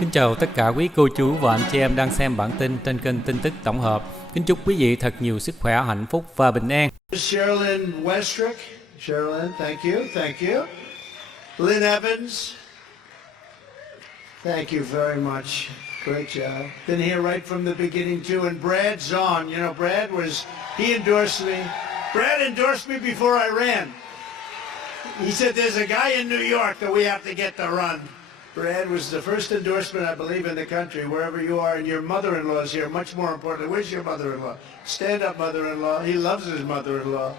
Kính chào tất cả quý cô chú và anh chị em đang xem bản tin trên kênh tin tức tổng hợp. Kính chúc quý vị thật nhiều sức khỏe, hạnh phúc và bình an. Sherilyn Westrick. Sherilyn, thank you, thank you. Lynn Evans. Thank you very much. Great job. Been here right from the beginning too. And Brad Zahn, you know, he endorsed me. Brad endorsed me before I ran. He said, there's a guy in New York that we have to get to run. Brad was the first endorsement, I believe, in the country, wherever you are, and your mother-in-law is here, much more important. Where's your mother-in-law? Stand up, mother-in-law. He loves his mother-in-law.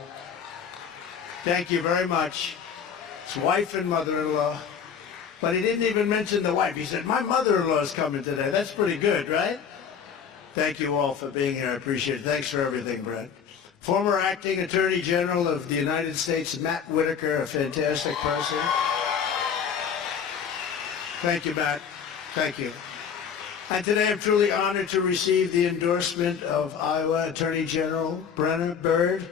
Thank you very much. His wife and mother-in-law. But he didn't even mention the wife. He said, my mother-in-law is coming today. That's pretty good, right? Thank you all for being here. I appreciate it. Thanks for everything, Brad. Former Acting Attorney General of the United States, Matt Whitaker, a fantastic person. Thank you, Matt. Thank you. And today I'm truly honored to receive the endorsement of Iowa Attorney General Brenna Bird,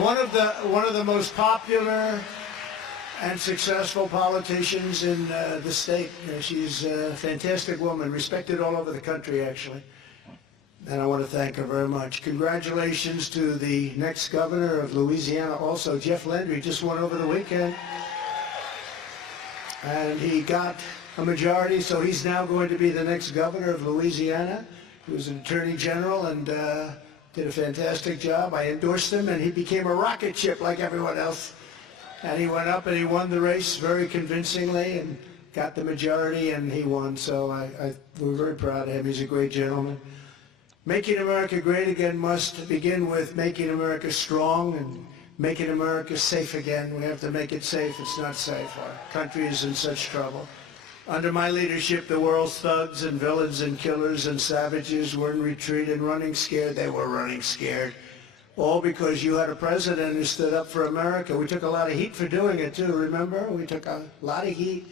one of the most popular and successful politicians in the state. She's a fantastic woman, respected all over the country, actually. And I want to thank her very much. Congratulations to the next governor of Louisiana also. Jeff Landry just won over the weekend. And he got a majority, so he's now going to be the next governor of Louisiana. He was an attorney general and did a fantastic job. I endorsed him, and he became a rocket ship like everyone else. And he went up and he won the race very convincingly and got the majority, and he won. So we're very proud of him. He's a great gentleman. Making America great again must begin with making America strong and making America safe again. We have to make it safe. It's not safe. Our country is in such trouble. Under my leadership, the world's thugs and villains and killers and savages were in retreat and running scared. They were running scared. All because you had a president who stood up for America. We took a lot of heat for doing it too, remember? We took a lot of heat,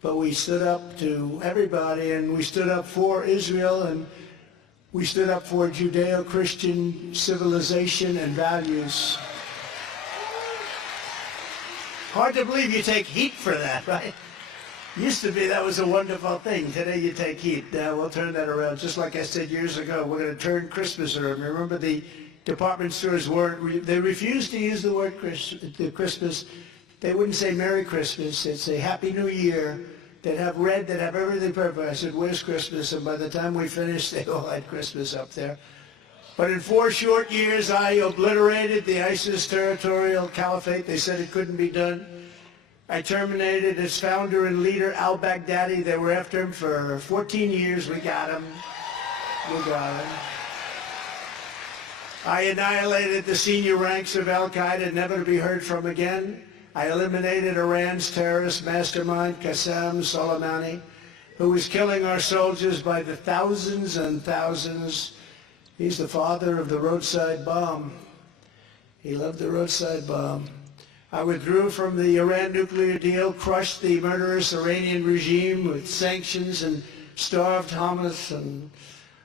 but we stood up to everybody, and we stood up for Israel, and we stood up for Judeo-Christian civilization and values. Hard to believe you take heat for that, right? Used to be that was a wonderful thing. Today you take heat. Now we'll turn that around. Just like I said years ago, we're going to turn Christmas around. Remember the department stores they refused to use the word Christmas. They wouldn't say Merry Christmas. They'd say Happy New Year. They'd have red. They'd have everything perfect. I said, where's Christmas? And by the time we finished, they all had Christmas up there. But in 4 short years, I obliterated the ISIS territorial caliphate. They said it couldn't be done. I terminated its founder and leader, al-Baghdadi. They were after him for 14 years. We got him. We got him. I annihilated the senior ranks of al-Qaeda, never to be heard from again. I eliminated Iran's terrorist mastermind, Qasem Soleimani, who was killing our soldiers by the thousands and thousands. He's the father of the roadside bomb. He loved the roadside bomb. I withdrew from the Iran nuclear deal, crushed the murderous Iranian regime with sanctions, and starved Hamas. And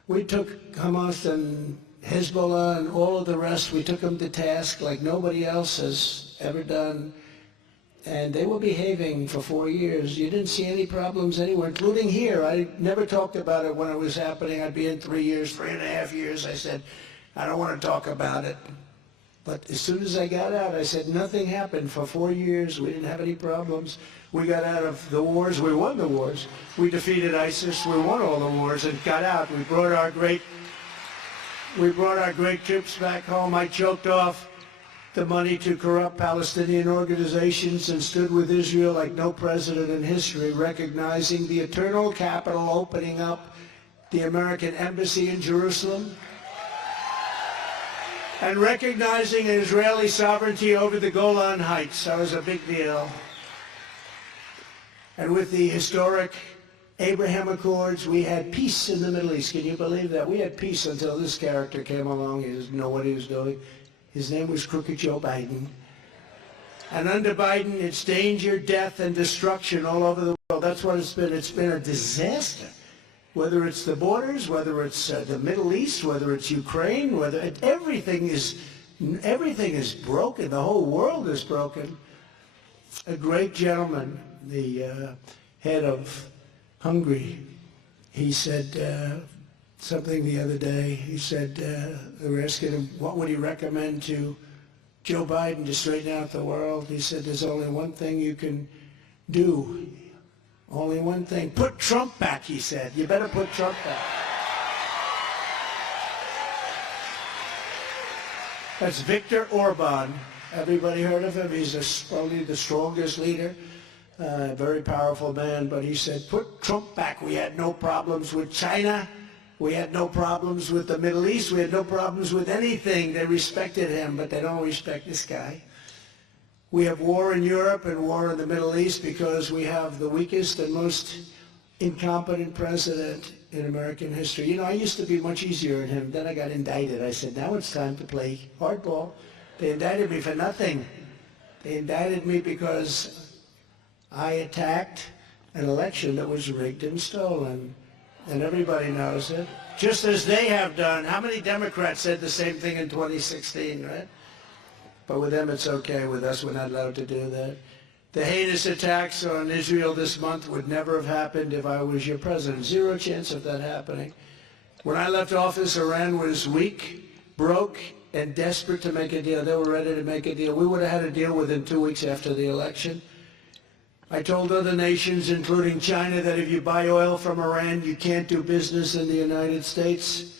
we took Hamas and Hezbollah and all of the rest. We took them to task like nobody else has ever done. And they were behaving for 4 years. You didn't see any problems anywhere, including here. I never talked about it when it was happening. I'd be in 3 years, 3.5 years. I said, I don't want to talk about it. But as soon as I got out, I said, nothing happened for 4 years. We didn't have any problems. We got out of the wars. We won the wars. We defeated ISIS. We won all the wars and got out. We brought our great troops back home. I choked off the money to corrupt Palestinian organizations and stood with Israel like no president in history, recognizing the eternal capital, opening up the American embassy in Jerusalem, and recognizing Israeli sovereignty over the Golan Heights. That was a big deal. And with the historic Abraham Accords, we had peace in the Middle East. Can you believe that? We had peace until this character came along. He didn't know what he was doing. His name was Crooked Joe Biden. And under Biden, it's danger, death, and destruction all over the world. That's what it's been. It's been a disaster. Whether it's the borders, whether it's the Middle East, whether it's Ukraine, everything is broken. The whole world is broken. A great gentleman, the head of hungry. He said something the other day. He said they were asking him what would he recommend to Joe Biden to straighten out the world. He said there's only one thing you can do. Only one thing. Put Trump back, he said. You better put Trump back. That's Viktor Orban. Everybody heard of him? He's probably the strongest leader. Very powerful man, but he said, put Trump back. We had no problems with China. We had no problems with the Middle East. We had no problems with anything. They respected him, but they don't respect this guy. We have war in Europe and war in the Middle East because we have the weakest and most incompetent president in American history. You know, I used to be much easier than him. Then I got indicted. I said, now it's time to play hardball. They indicted me for nothing. They indicted me because I attacked an election that was rigged and stolen. And everybody knows it. Just as they have done. How many Democrats said the same thing in 2016, right? But with them, it's okay. With us, we're not allowed to do that. The heinous attacks on Israel this month would never have happened if I was your president. Zero chance of that happening. When I left office, Iran was weak, broke, and desperate to make a deal. They were ready to make a deal. We would have had a deal within 2 weeks after the election. I told other nations, including China, that if you buy oil from Iran, you can't do business in the United States.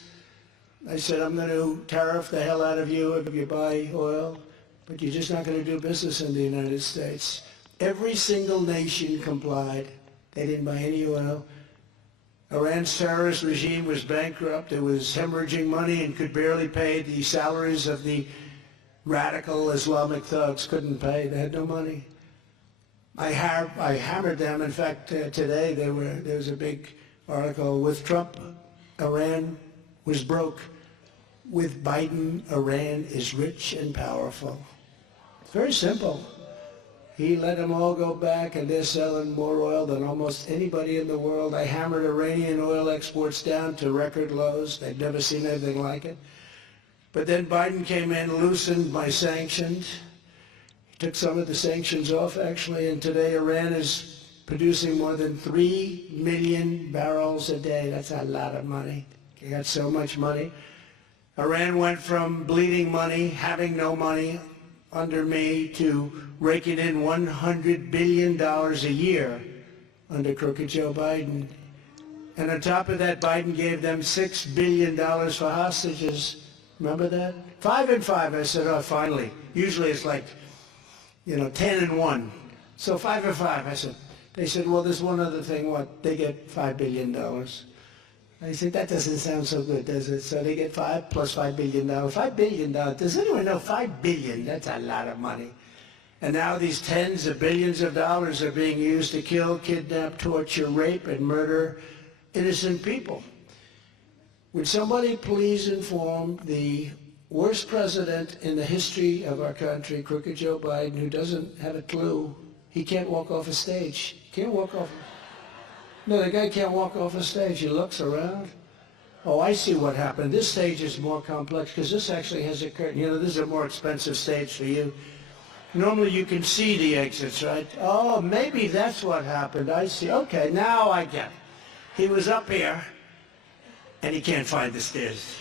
I said, I'm going to tariff the hell out of you if you buy oil, but you're just not going to do business in the United States. Every single nation complied. They didn't buy any oil. Iran's terrorist regime was bankrupt. It was hemorrhaging money and could barely pay the salaries of the radical Islamic thugs. Couldn't pay. They had no money. I hammered them. In fact, today there was a big article. With Trump, Iran was broke. With Biden, Iran is rich and powerful. It's very simple. He let them all go back, and they're selling more oil than almost anybody in the world. I hammered Iranian oil exports down to record lows. They've never seen anything like it. But then Biden came in, loosened my sanctions. Took some of the sanctions off, actually, and today Iran is producing more than 3 million barrels a day. That's a lot of money. They got so much money. Iran went from bleeding money, having no money under me, to raking in $100 billion a year under crooked Joe Biden. And on top of that, Biden gave them $6 billion for hostages. Remember that? 5 and 5. I said, oh, finally. Usually it's like, 10 and 1. So 5 and 5. I said, they said, well, there's one other thing. What? They get $5 billion. I said, that doesn't sound so good, does it? So they get 5 plus $5 billion. $5 billion. Does anyone know $5 billion? That's a lot of money. And now these tens of billions of dollars are being used to kill, kidnap, torture, rape, and murder innocent people. Would somebody please inform the worst president in the history of our country, crooked Joe Biden, who doesn't have a clue? He can't walk off a stage. Can't walk off. No, the guy can't walk off a stage. He looks around. Oh, I see what happened. This stage is more complex because this actually has a curtain. This is a more expensive stage for you. Normally you can see the exits, right? Oh, maybe that's what happened. I see. Okay, now I get it. He was up here, and he can't find the stairs.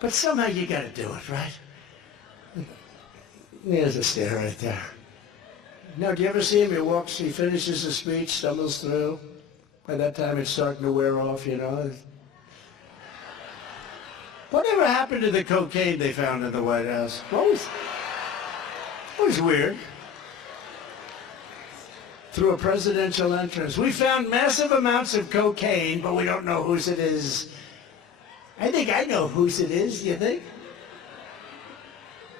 But somehow you got to do it, right? There's a stair right there. Now, do you ever see him? He finishes the speech, stumbles through. By that time, it's starting to wear off, Whatever happened to the cocaine they found in the White House? It was weird. Through a presidential entrance. We found massive amounts of cocaine, but we don't know whose it is. I think I know whose it is, you think?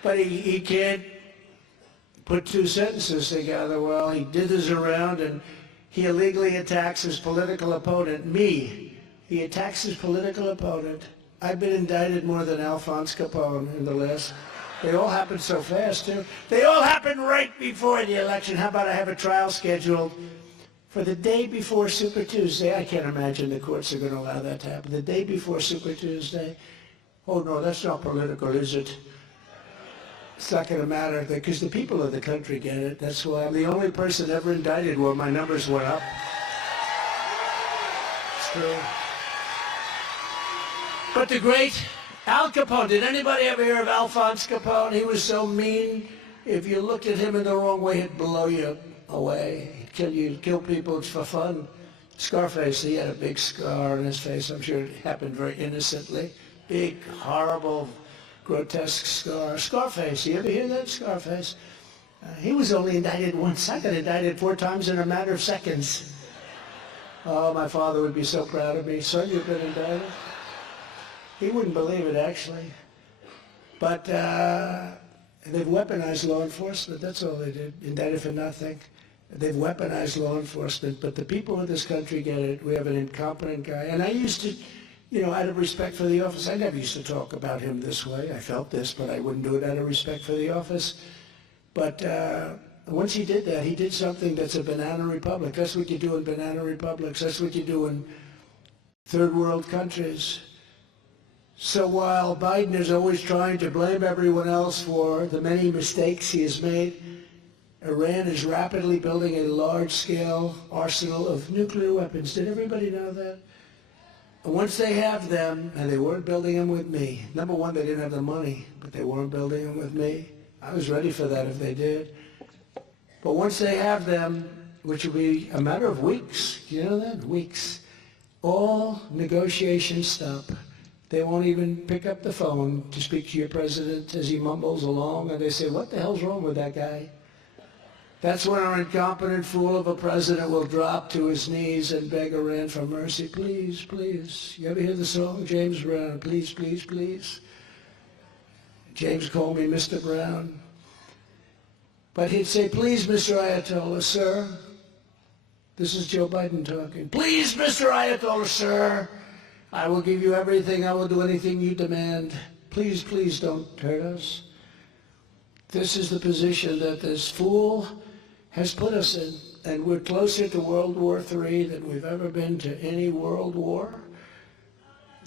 But he can't put two sentences together. Well, he dithers around and he illegally attacks his political opponent, me. He attacks his political opponent. I've been indicted more than Alphonse Capone in the last. They all happened so fast, too. They all happened right before the election. How about I have a trial scheduled for the day before Super Tuesday? I can't imagine the courts are going to allow that to happen. The day before Super Tuesday? Oh, no, that's not political, is it? It's not going to matter because the people of the country get it. That's why I'm the only person ever indicted where my numbers went up. It's true. But the great Al Capone, did anybody ever hear of Alphonse Capone? He was so mean. If you looked at him in the wrong way, he'd blow you away. He'd kill you, kill people for fun. Scarface, he had a big scar on his face. I'm sure it happened very innocently. Big, horrible, grotesque scar. Scarface, you ever hear that? Scarface. He was only indicted once. I got indicted 4 times in a matter of seconds. Oh, my father would be so proud of me. Son, you've been indicted? He wouldn't believe it, actually. But they've weaponized law enforcement. That's all they did. Indicted for nothing. They've weaponized law enforcement. But the people of this country get it. We have an incompetent guy. And I used to, you know, out of respect for the office, I never used to talk about him this way. I felt this, but I wouldn't do it out of respect for the office. But once he did that, he did something that's a banana republic. That's what you do in banana republics. That's what you do in third world countries. So while Biden is always trying to blame everyone else for the many mistakes he has made, Iran is rapidly building a large-scale arsenal of nuclear weapons. Did everybody know that? And once they have them, and they weren't building them with me. Number one, they didn't have the money, but they weren't building them with me. I was ready for that if they did. But once they have them, which will be a matter of weeks, you know that? Weeks. All negotiations stop. They won't even pick up the phone to speak to your president as he mumbles along, and they say, what the hell's wrong with that guy? That's when our incompetent fool of a president will drop to his knees and beg Iran for mercy. Please, please. You ever hear the song, James Brown? Please, please, please. James called me Mr. Brown. But he'd say, please, Mr. Ayatollah, sir. This is Joe Biden talking. Please, Mr. Ayatollah, sir. I will give you everything. I will do anything you demand. Please, please don't hurt us. This is the position that this fool has put us in. And we're closer to World War III than we've ever been to any world war.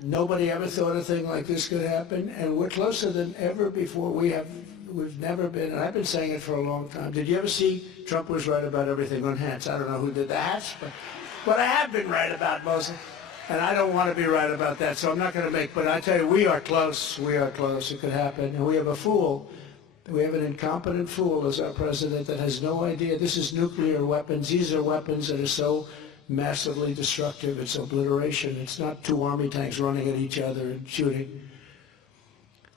Nobody ever thought a thing like this could happen. And we're closer than ever before. We've never been, and I've been saying it for a long time. Did you ever see Trump was right about everything on hats? I don't know who did the hats, but I have been right about most of it. And I don't want to be right about that, so I'm not going to make, but I tell you, we are close. We are close. It could happen. And we have a fool. We have an incompetent fool as our president that has no idea. This is nuclear weapons. These are weapons that are so massively destructive. It's obliteration. It's not 2 army tanks running at each other and shooting.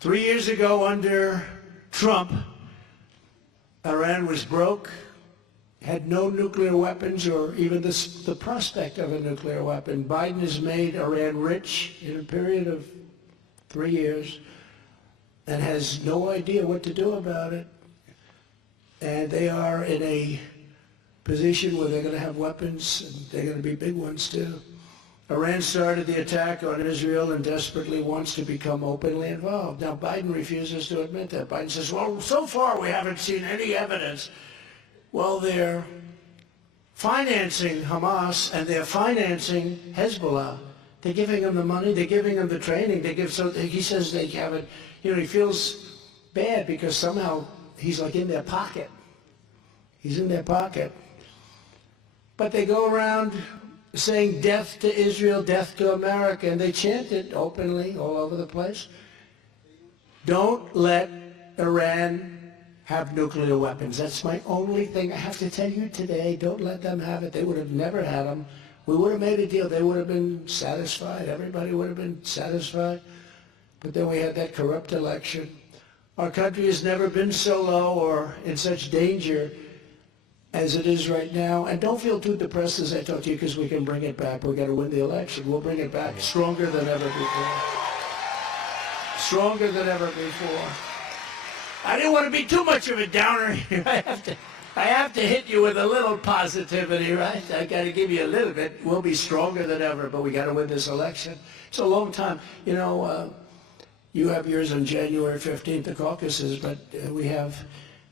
3 years ago under Trump, Iran was broke, had no nuclear weapons or even the prospect of a nuclear weapon. Biden has made Iran rich in a period of 3 years and has no idea what to do about it. And they are in a position where they're going to have weapons, and they're going to be big ones too. Iran started the attack on Israel and desperately wants to become openly involved. Now, Biden refuses to admit that. Biden says, well, so far we haven't seen any evidence. Well, they're financing Hamas and they're financing Hezbollah. They're giving them the money, they're giving them the training. He says they haven't, you know, he feels bad because somehow he's like in their pocket. He's in their pocket. But they go around saying death to Israel, death to America, and they chant it openly all over the place. Don't let Iran have nuclear weapons. That's my only thing I have to tell you today. Don't let them have it. They would have never had them. We would have made a deal. They would have been satisfied. Everybody would have been satisfied. But then we had that corrupt election. Our country has never been so low or in such danger as it is right now. And don't feel too depressed as I talk to you because we can bring it back. We've got to win the election. We'll bring it back stronger than ever before. Stronger than ever before. I didn't want to be too much of a downer here. I have to hit you with a little positivity, right? I got to give you a little bit. We'll be stronger than ever, but we got to win this election. It's a long time. You know, you have yours on January 15th, the caucuses, but we have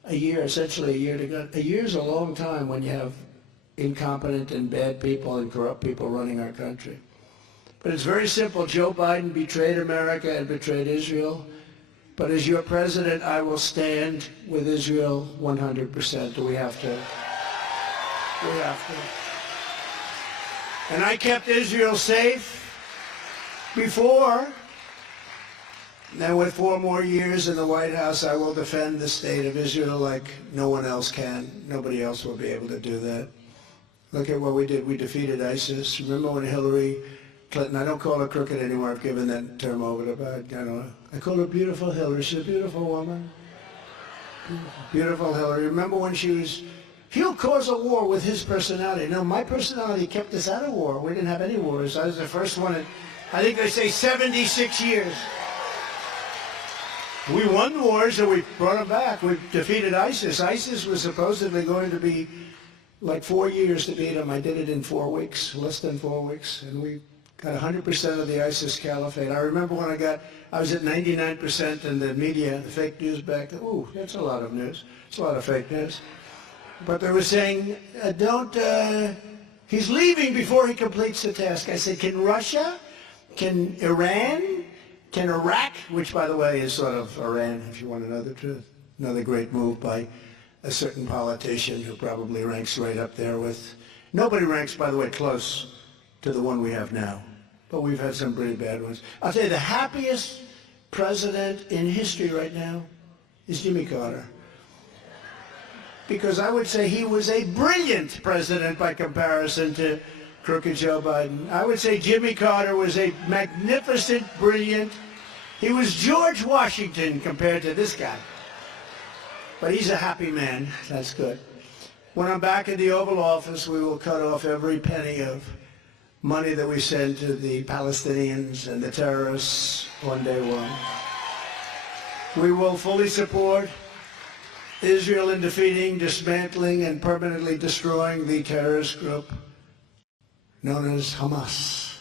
a year, essentially a year to go. A year's a long time when you have incompetent and bad people and corrupt people running our country. But it's very simple. Joe Biden betrayed America and betrayed Israel. But as your president, I will stand with Israel 100%. We have to. We have to. And I kept Israel safe before. Now with 4 more years in the White House, I will defend the state of Israel like no one else can. Nobody else will be able to do that. Look at what we did. We defeated ISIS. Remember when Hillary Clinton, I don't call her crooked anymore. I've given that term over to, I call her beautiful Hillary. She's a beautiful woman. Beautiful Hillary. Remember when he'll cause a war with his personality. No, my personality kept us out of war. We didn't have any wars. I was the first one in, I think they say 76 years. We won wars and we brought them back. We defeated ISIS. ISIS was supposedly going to be like 4 years to beat them. I did it in 4 weeks, less than 4 weeks, and we got 100% of the ISIS caliphate. I remember when I was at 99% in the media, the fake news back then. Ooh, that's a lot of news. It's a lot of fake news. But they were saying, he's leaving before he completes the task. I said, can Russia, can Iran, can Iraq, which by the way is sort of Iran, if you want to know the truth. Another great move by a certain politician who probably ranks right up there with, nobody ranks, by the way, close to the one we have now. But we've had some pretty bad ones. I'll tell you, the happiest president in history right now is Jimmy Carter. Because I would say he was a brilliant president by comparison to crooked Joe Biden. I would say Jimmy Carter was a magnificent, brilliant, he was George Washington compared to this guy. But he's a happy man. That's good. When I'm back in the Oval Office, we will cut off every penny of money that we send to the Palestinians and the terrorists on day one. We will fully support Israel in defeating, dismantling, and permanently destroying the terrorist group known as Hamas.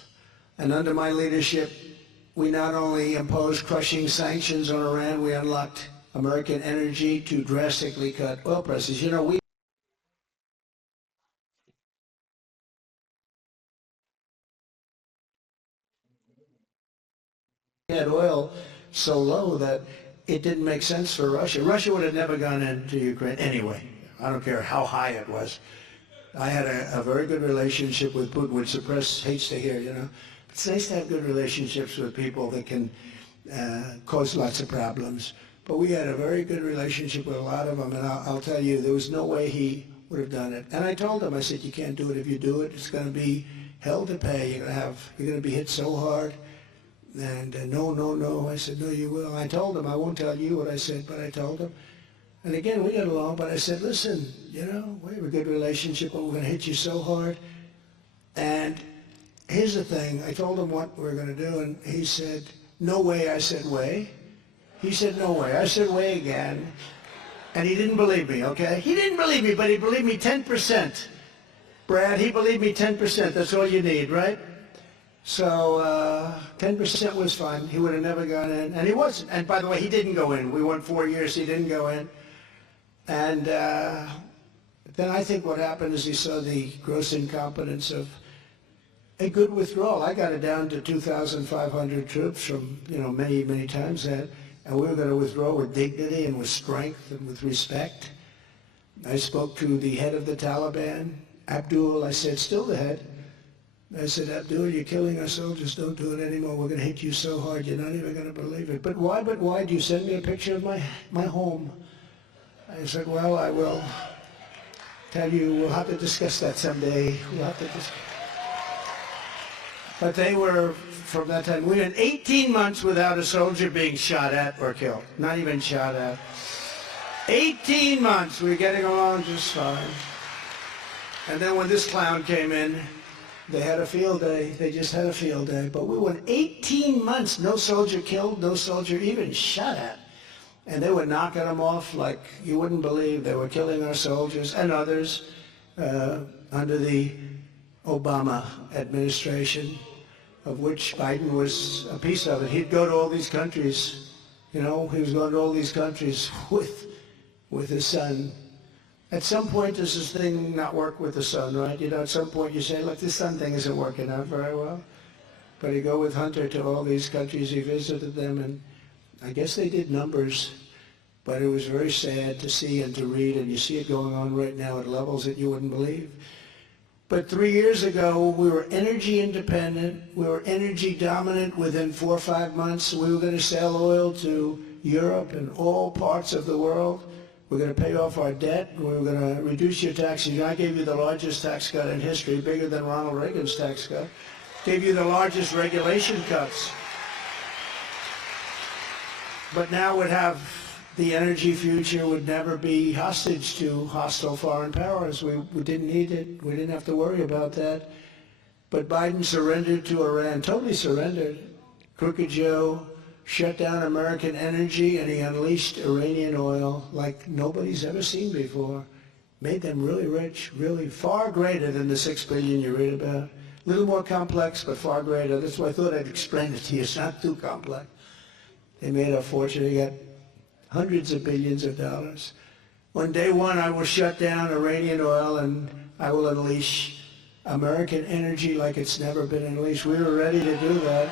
And under my leadership, we not only imposed crushing sanctions on Iran, we unlocked American energy to drastically cut oil prices. You know, we had oil so low that it didn't make sense for Russia. Russia would have never gone into Ukraine anyway. I don't care how high it was. I had a very good relationship with Putin, which the press hates to hear, you know. It's nice to have good relationships with people that can cause lots of problems. But we had a very good relationship with a lot of them, and I'll tell you, there was no way he would have done it. And I told him, I said, you can't do it. If you do it, it's going to be hell to pay. You're going to be hit so hard. And no. I said, no, you will. I told him, I won't tell you what I said, but I told him. And again, we got along, but I said, listen, you know, we have a good relationship, but we're going to hit you so hard. And here's the thing. I told him what we were going to do, and he said, no way. I said, way. He said, no way. I said, way again. And he didn't believe me, okay? He didn't believe me, but he believed me 10%. Brad, he believed me 10%. That's all you need, right? So 10% was fine. He would have never gone in. And he wasn't. And by the way, he didn't go in. We won 4 years. He didn't go in. And then I think what happened is he saw the gross incompetence of a good withdrawal. I got it down to 2,500 troops from, you know, many times that. And we were going to withdraw with dignity and with strength and with respect. I spoke to the head of the Taliban, Abdul. I said, still the head. I said, Abdul, you're killing our soldiers. Don't do it anymore. We're going to hit you so hard, you're not even going to believe it. But why? Do you send me a picture of my home? I said, well, I will tell you. We'll have to discuss that someday. We'll have to discuss. But they were, from that time, we went 18 months without a soldier being shot at or killed. Not even shot at. 18 months. We were getting along just fine. And then when this clown came in, they had a field day. They just had a field day. But we went 18 months, no soldier killed, no soldier even shot at. And they were knocking them off like you wouldn't believe. They were killing our soldiers and others under the Obama administration, of which Biden was a piece of it. He'd go to all these countries, you know, he was going to all these countries with his son. At some point, does this thing not work with the son, right? You know, at some point you say, look, this son thing isn't working out very well. But he'd go with Hunter to all these countries, he visited them, and I guess they did numbers, but it was very sad to see and to read, and you see it going on right now at levels that you wouldn't believe. But 3 years ago, we were energy independent. We were energy dominant within 4 or 5 months. We were going to sell oil to Europe and all parts of the world. We're going to pay off our debt. We were going to reduce your taxes. I gave you the largest tax cut in history, bigger than Ronald Reagan's tax cut. Gave you the largest regulation cuts. But now would have the energy future would never be hostage to hostile foreign powers. We didn't need it. We didn't have to worry about that. But Biden surrendered to Iran, totally surrendered. Crooked Joe shut down American energy, and he unleashed Iranian oil like nobody's ever seen before. Made them really rich, really far greater than the $6 billion you read about. A little more complex, but far greater. That's why I thought I'd explain it to you. It's not too complex. They made a fortune. They got hundreds of billions of dollars. On day one, I will shut down Iranian oil, and I will unleash American energy like it's never been unleashed. We were ready to do that.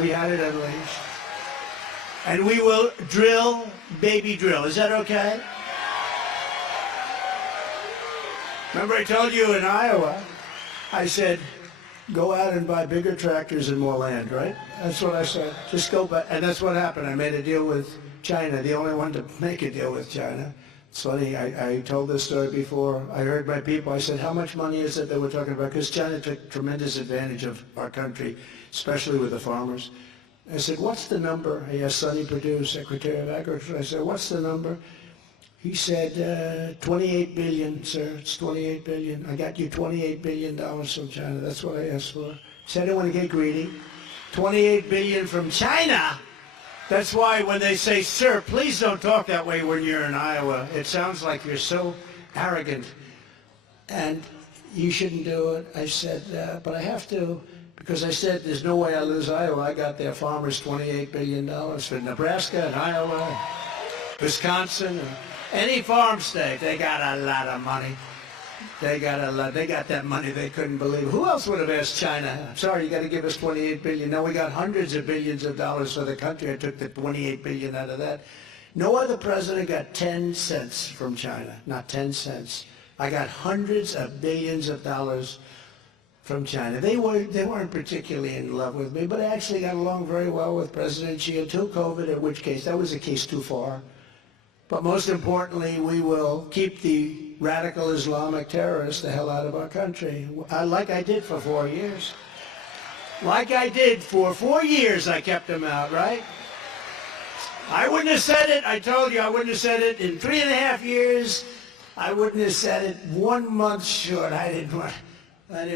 We had it unleashed. And we will drill, baby drill. Is that okay? Remember I told you in Iowa, I said, go out and buy bigger tractors and more land, right? That's what I said. Just go back. And that's what happened. I made a deal with China, the only one to make a deal with China. It's funny, I told this story before. I heard my people, I said, how much money is it that we're talking about? Because China took tremendous advantage of our country, especially with the farmers. I said, what's the number? I asked Sonny Perdue, Secretary of Agriculture. I said, what's the number? He said, 28 billion, sir. It's 28 billion. I got you $28 billion from China. That's what I asked for. He said, I don't want to get greedy. 28 billion from China? That's why when they say, sir, please don't talk that way when you're in Iowa. It sounds like you're so arrogant. And you shouldn't do it. I said, but I have to. Because I said, there's no way I lose Iowa. I got their farmers $28 billion for Nebraska and Iowa, Wisconsin, and any farm state. They got a lot of money. They got a lot. They got that money they couldn't believe. Who else would have asked China? I'm sorry, you got to give us $28 billion. Now we got hundreds of billions of dollars for the country. I took the $28 billion out of that. No other president got 10 cents from China. Not 10 cents. I got hundreds of billions of dollars from China. They weren't particularly in love with me, but I actually got along very well with President Xi until COVID, in which case that was a case too far. But most importantly, we will keep the radical Islamic terrorists the hell out of our country, like I did for 4 years. Like I did for 4 years, I kept them out, right? I wouldn't have said it. I told you I wouldn't have said it. In 3.5 years, I wouldn't have said it 1 month short. I didn't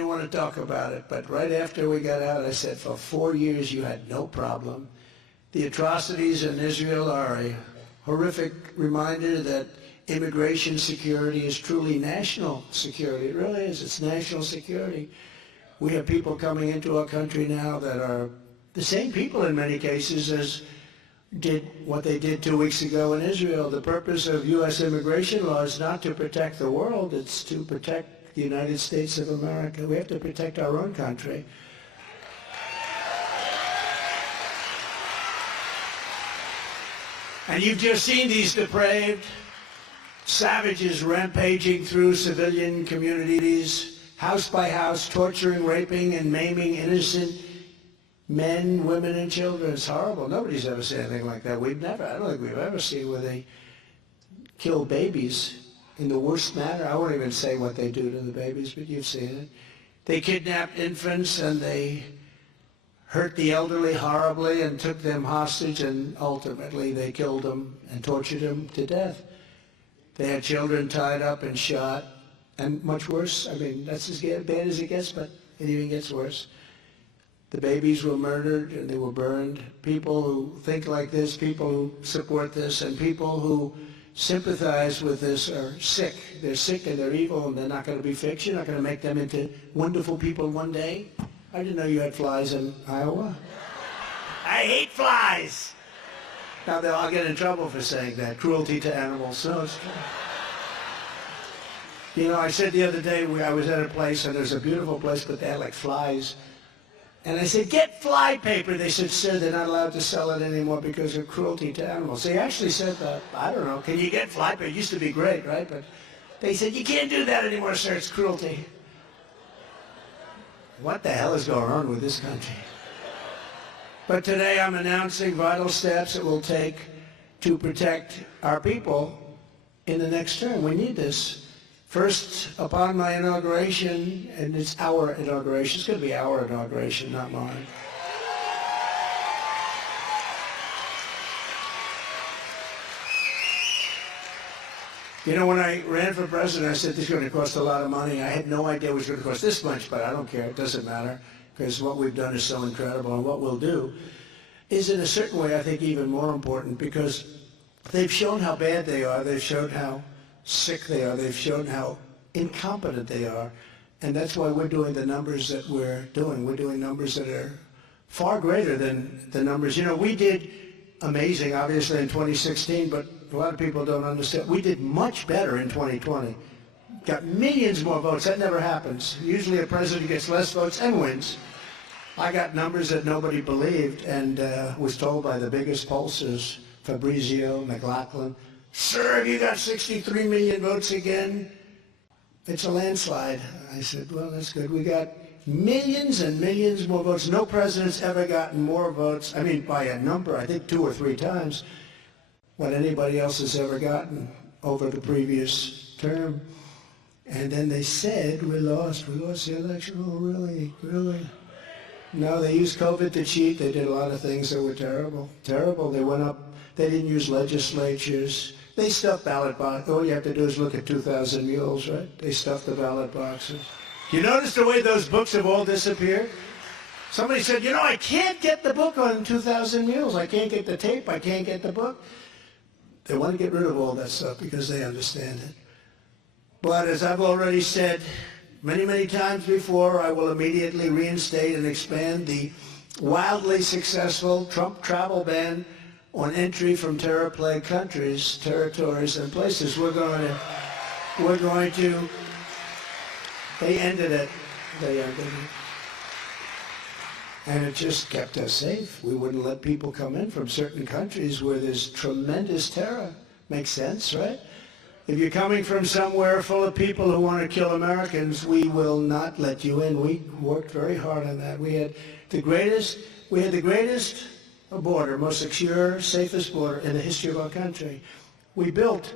want to talk about it. But right after we got out, I said, for 4 years, you had no problem. The atrocities in Israel are a horrific reminder that immigration security is truly national security. It really is. It's national security. We have people coming into our country now that are the same people in many cases as did what they did 2 weeks ago in Israel. The purpose of U.S. immigration law is not to protect the world. It's to protect the United States of America. We have to protect our own country. And you've just seen these depraved savages rampaging through civilian communities, house by house, torturing, raping, and maiming innocent men, women, and children. It's horrible. Nobody's ever seen anything like that. I don't think we've ever seen where they kill babies in the worst manner. I won't even say what they do to the babies, but you've seen it. They kidnapped infants and they hurt the elderly horribly and took them hostage, and ultimately they killed them and tortured them to death. They had children tied up and shot, and much worse. I mean, that's as bad as it gets, but it even gets worse. The babies were murdered and they were burned. People who think like this, people who support this, and people who sympathize with this are sick. They're sick and they're evil, and they're not going to be fixed. You're not going to make them into wonderful people one day. I didn't know you had flies in Iowa. I hate flies. Now I'll get in trouble for saying that. Cruelty to animals. No, it's true. You know, I said the other day I was at a place, and there's a beautiful place, but they had like flies And I said, get fly paper. They said, sir, they're not allowed to sell it anymore because of cruelty to animals. They actually said that. I don't know. Can you get fly paper? It used to be great, right? But they said, you can't do that anymore, sir. It's cruelty. What the hell is going on with this country? But today I'm announcing vital steps it will take to protect our people in the next term. We need this. First, upon my inauguration, and it's our inauguration. It's going to be our inauguration, not mine. You know, when I ran for president, I said this is going to cost a lot of money. I had no idea it was going to cost this much, but I don't care. It doesn't matter, because what we've done is so incredible, and what we'll do is, in a certain way, I think even more important, because they've shown how bad they are. They've shown how sick they are. They've shown how incompetent they are. And that's why we're doing the numbers that we're doing. We're doing numbers that are far greater than the numbers. You know, we did amazing, obviously, in 2016, but a lot of people don't understand. We did much better in 2020. Got millions more votes. That never happens. Usually a president gets less votes and wins. I got numbers that nobody believed, and was told by the biggest pollsters, Fabrizio, McLaughlin, sir, have you got 63 million votes again? It's a landslide. I said, well, that's good. We got millions and millions more votes. No president's ever gotten more votes, I mean, by a number, I think 2 or 3 times, what anybody else has ever gotten over the previous term. And then they said, we lost the election. Oh, really? Really? No, they used COVID to cheat. They did a lot of things that were terrible. Terrible. They went up. They didn't use legislatures. They stuffed ballot boxes. All you have to do is look at 2,000 Mules, right? They stuffed the ballot boxes. You notice the way those books have all disappeared? Somebody said, you know, I can't get the book on 2,000 Mules. I can't get the tape. I can't get the book. They want to get rid of all that stuff because they understand it. But as I've already said many, many times before, I will immediately reinstate and expand the wildly successful Trump travel ban on entry from terror-plagued countries, territories, and places. We're going to, they ended it. They ended it. And it just kept us safe. We wouldn't let people come in from certain countries where there's tremendous terror. Makes sense, right? If you're coming from somewhere full of people who want to kill Americans, we will not let you in. We worked very hard on that. We had the greatest border, most secure, safest border in the history of our country. We built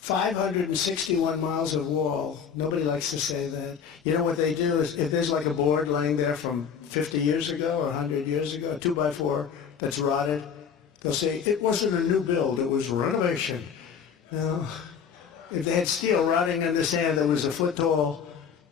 561 miles of wall. Nobody likes to say that. You know what they do is, if there's like a board laying there from 50 years ago or 100 years ago, a 2x4 that's rotted, they'll say, it wasn't a new build, it was renovation. No. If they had steel rotting in the sand that was a foot tall,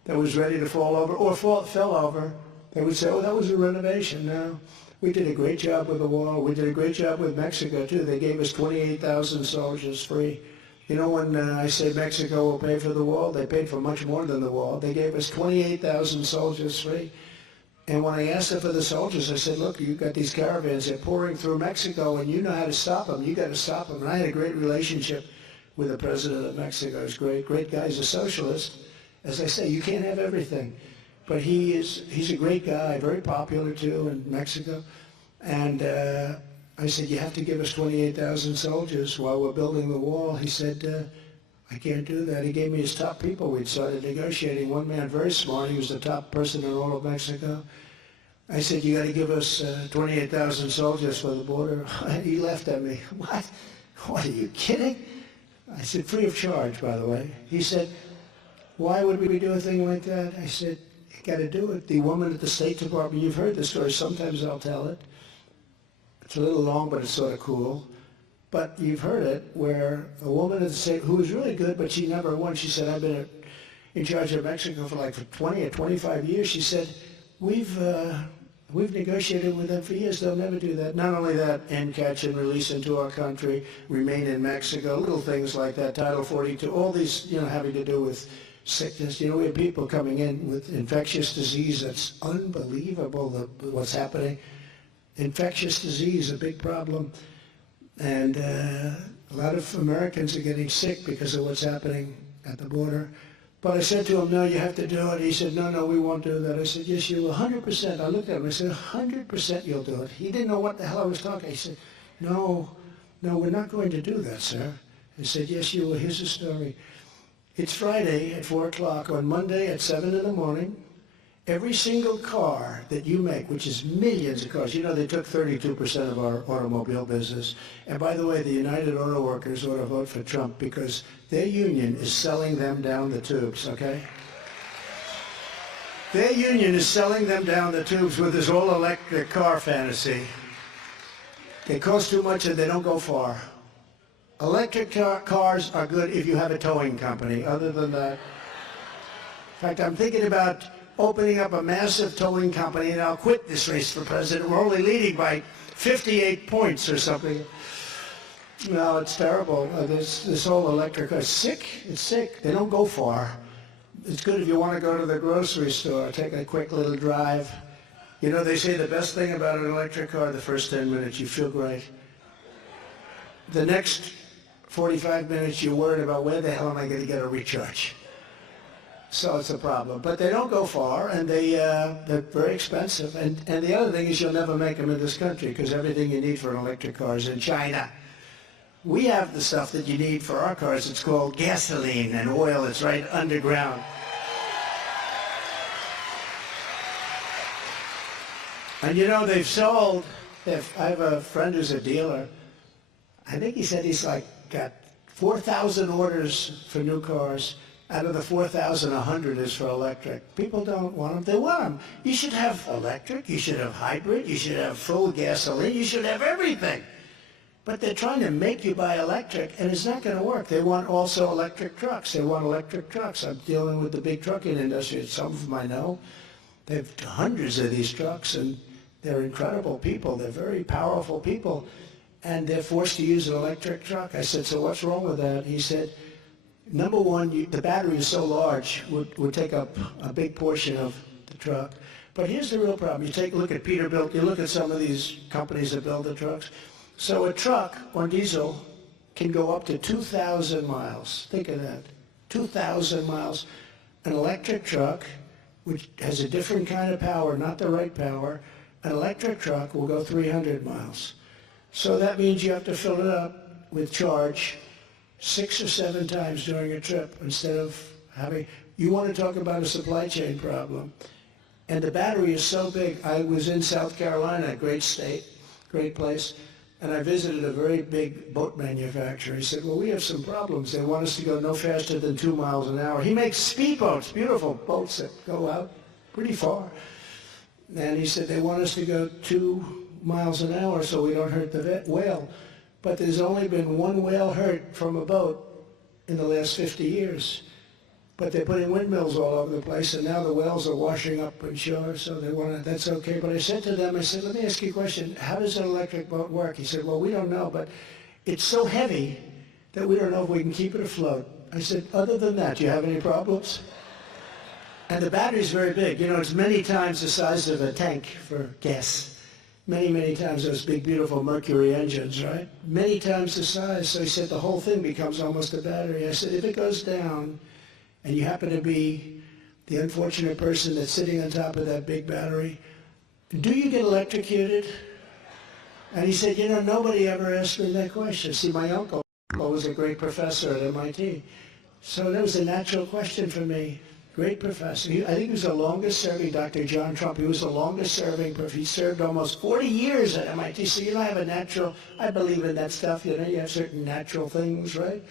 that was ready to fall over, or fell over, they would say, oh, that was a renovation. No. We did a great job with the wall. We did a great job with Mexico, too. They gave us 28,000 soldiers free. You know, when I say Mexico will pay for the wall, they paid for much more than the wall. They gave us 28,000 soldiers free. And when I asked them for the soldiers, I said, look, you've got these caravans. They're pouring through Mexico, and you know how to stop them. You got to stop them. And I had a great relationship with the president of Mexico. He's great guy. He's a socialist. As I say, you can't have everything. But he's a great guy, very popular, too, in Mexico. And I said, you have to give us 28,000 soldiers while we're building the wall. He said, I can't do that. He gave me his top people. We'd started negotiating. One man, very smart. He was the top person in all of Mexico. I said, you got to give us 28,000 soldiers for the border. He laughed at me. What? What, are you kidding? I said, free of charge, by the way. He said, why would we do a thing like that? I said, you got to do it. The woman at the State Department, you've heard the story. Sometimes I'll tell it. It's a little long, but it's sort of cool. But you've heard it, where a woman at the State, who was really good, but she never won. She said, I've been in charge of Mexico for 20 or 25 years. She said, we've negotiated with them for years. They'll never do that. Not only that, and catch and release into our country, remain in Mexico, little things like that, Title 42, all these, having to do with sickness. We have people coming in with infectious disease. That's unbelievable, what's happening. Infectious disease, a big problem. And a lot of Americans are getting sick because of what's happening at the border. But I said to him, no, you have to do it. He said, no, we won't do that. I said, yes, you will, 100%. I looked at him, I said, 100% you'll do it. He didn't know what the hell I was talking. He said, no, we're not going to do that, sir. I said, yes, you will. Here's the story. It's Friday at 4 o'clock. On Monday at 7 in the morning, every single car that you make, which is millions of cars, you know they took 32% of our automobile business. And by the way, the United Auto Workers ought to vote for Trump because their union is selling them down the tubes, okay? Their union is selling them down the tubes with this all-electric car fantasy. They cost too much and they don't go far. Electric cars are good if you have a towing company. Other than that, in fact, I'm thinking about opening up a massive towing company, and I'll quit this race for president. We're only leading by 58 points or something. No, it's terrible. This whole electric car is sick. It's sick. They don't go far. It's good if you want to go to the grocery store, take a quick little drive. You know, they say the best thing about an electric car, the first 10 minutes, you feel great. The next 45 minutes, you're worried about where the hell am I going to get a recharge? So it's a problem. But they don't go far, and they're very expensive. And the other thing is you'll never make them in this country because everything you need for an electric car is in China. We have the stuff that you need for our cars. It's called gasoline and oil. It's right underground. And you know, they've sold, I have a friend who's a dealer. I think he said he's got 4,000 orders for new cars. Out of the 4,000, 100 is for electric. People don't want them. They want them. You should have electric. You should have hybrid. You should have full gasoline. You should have everything. But they're trying to make you buy electric, and it's not going to work. They want also electric trucks. They want electric trucks. I'm dealing with the big trucking industry. Some of them I know. They have hundreds of these trucks, and they're incredible people. They're very powerful people, and they're forced to use an electric truck. I said, so what's wrong with that? He said, number one, the battery is so large, would take up a big portion of the truck. But here's the real problem. You take a look at Peterbilt, you look at some of these companies that build the trucks. So a truck on diesel can go up to 2,000 miles. Think of that, 2,000 miles. An electric truck, which has a different kind of power, not the right power, an electric truck will go 300 miles. So that means you have to fill it up with charge 6 or 7 times during a trip instead of having, you want to talk about a supply chain problem. And the battery is so big. I was in South Carolina, a great state, great place, and I visited a very big boat manufacturer. He said, well, we have some problems. They want us to go no faster than 2 miles an hour. He makes speedboats, beautiful boats that go out pretty far. And he said, they want us to go 2 miles an hour so we don't hurt the whale. But there's only been one whale hurt from a boat in the last 50 years. But they're putting windmills all over the place, and now the whales are washing up on shore, so they want to, that's okay. But I said to them, I said, let me ask you a question. How does an electric boat work? He said, well, we don't know, but it's so heavy that we don't know if we can keep it afloat. I said, other than that, do you have any problems? And the battery's very big. You know, it's many times the size of a tank for gas. Many, many times those big, beautiful Mercury engines, right? Many times the size. So he said the whole thing becomes almost a battery. I said, if it goes down and you happen to be the unfortunate person that's sitting on top of that big battery, do you get electrocuted? And he said, you know, nobody ever asked me that question. See, my uncle was a great professor at MIT. So that was a natural question for me. Great professor. I think he was the longest serving, Dr. John Trump. He was the longest serving, he served almost 40 years at MIT. So, you know, I have a natural, I believe in that stuff, you know, you have certain natural things, right?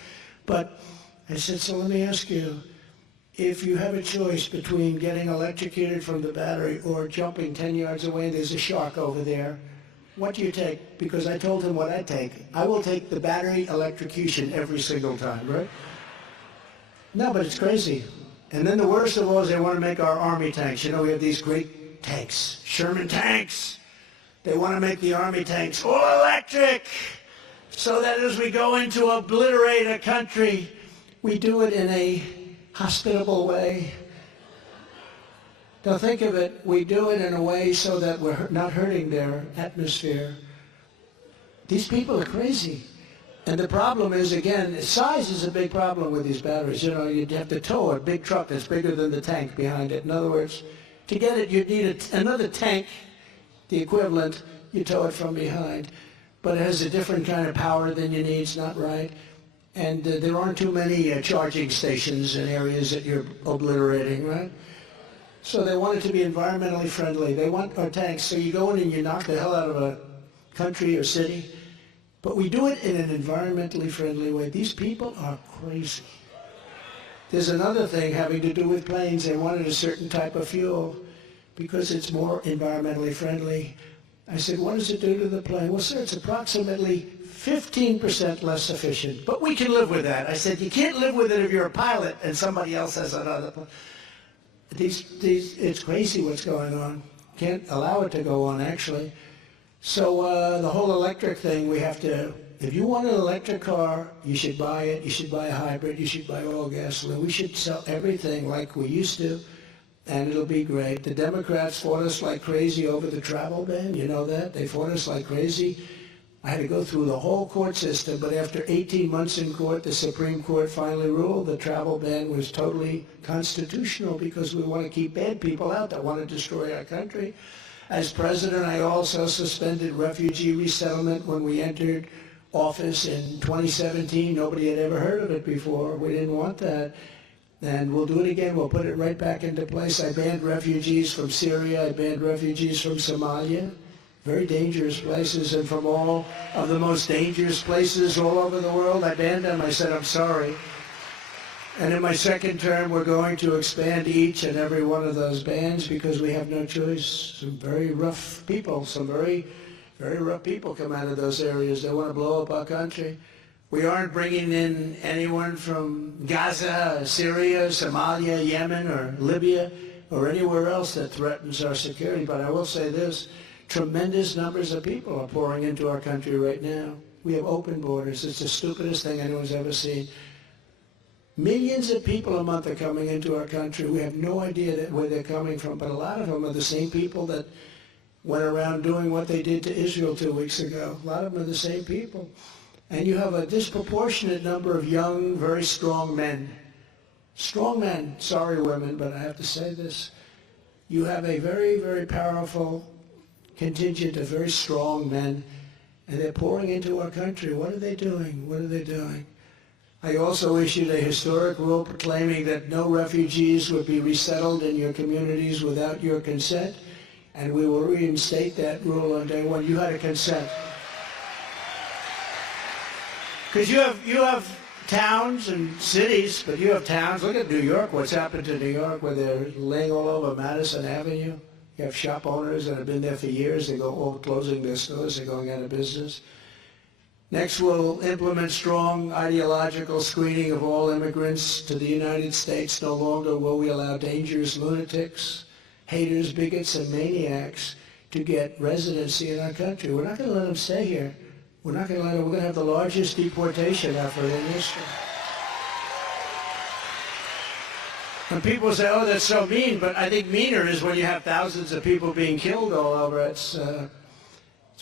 But I said, so let me ask you, if you have a choice between getting electrocuted from the battery or jumping 10 yards away and there's a shark over there, what do you take? Because I told him what I take. I will take the battery electrocution every single time, right? No, but it's crazy. And then the worst of all is they want to make our army tanks. You know, we have these great tanks, Sherman tanks. They want to make the army tanks all electric so that as we go in to obliterate a country, we do it in a hospitable way. Now think of it, we do it in a way so that we're not hurting their atmosphere. These people are crazy. And the problem is, again, size is a big problem with these batteries. You know, you'd have to tow a big truck that's bigger than the tank behind it. In other words, to get it, you'd need another tank, the equivalent, you tow it from behind. But it has a different kind of power than you need. It's not right. And there aren't too many charging stations in areas that you're obliterating, right? So they want it to be environmentally friendly. They want our tanks. So you go in and you knock the hell out of a country or city. But we do it in an environmentally friendly way. These people are crazy. There's another thing having to do with planes. They wanted a certain type of fuel because it's more environmentally friendly. I said, what does it do to the plane? Well, sir, it's approximately 15% less efficient. But we can live with that. I said, you can't live with it if you're a pilot and somebody else has another plane. It's crazy what's going on. Can't allow it to go on, actually. So the whole electric thing, we have to, if you want an electric car, you should buy it. You should buy a hybrid. You should buy all gasoline. We should sell everything like we used to, and it'll be great. The Democrats fought us like crazy over the travel ban. You know that? They fought us like crazy. I had to go through the whole court system, but after 18 months in court, the Supreme Court finally ruled the travel ban was totally constitutional because we want to keep bad people out that want to destroy our country. As president, I also suspended refugee resettlement when we entered office in 2017. Nobody had ever heard of it before. We didn't want that. And we'll do it again. We'll put it right back into place. I banned refugees from Syria. I banned refugees from Somalia. Very dangerous places. And from all of the most dangerous places all over the world, I banned them. I said, I'm sorry. And in my second term, we're going to expand each and every one of those bans because we have no choice. Some very rough people, some very, very rough people come out of those areas. They want to blow up our country. We aren't bringing in anyone from Gaza, Syria, Somalia, Yemen, or Libya, or anywhere else that threatens our security. But I will say this, tremendous numbers of people are pouring into our country right now. We have open borders. It's the stupidest thing anyone's ever seen. Millions of people a month are coming into our country. We have no idea where they're coming from, but a lot of them are the same people that went around doing what they did to Israel 2 weeks ago. A lot of them are the same people. And you have a disproportionate number of young, very strong men. Strong men, sorry women, but I have to say this. You have a very, very powerful contingent of very strong men, and they're pouring into our country. What are they doing? What are they doing? I also issued a historic rule proclaiming that no refugees would be resettled in your communities without your consent, and we will reinstate that rule on day one. You had to consent. Because you have towns and cities, but you have towns. Look at New York, what's happened to New York, where they're laying all over Madison Avenue. You have shop owners that have been there for years. They go all closing their stores. They're going out of business. Next, we'll implement strong ideological screening of all immigrants to the United States. No longer will we allow dangerous lunatics, haters, bigots, and maniacs to get residency in our country. We're not going to let them stay here. We're not going to let them. We're going to have the largest deportation effort in history. And people say, oh, that's so mean, but I think meaner is when you have thousands of people being killed all over. It's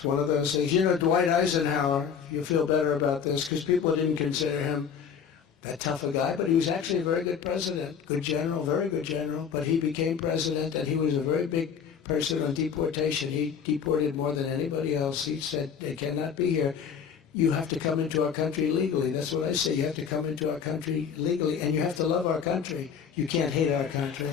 one of those things. You know, Dwight Eisenhower, you'll feel better about this because people didn't consider him that tough a guy, but he was actually a very good president, good general, very good general, but he became president and he was a very big person on deportation. He deported more than anybody else. He said, they cannot be here. You have to come into our country legally. That's what I say. You have to come into our country legally, and you have to love our country. You can't hate our country.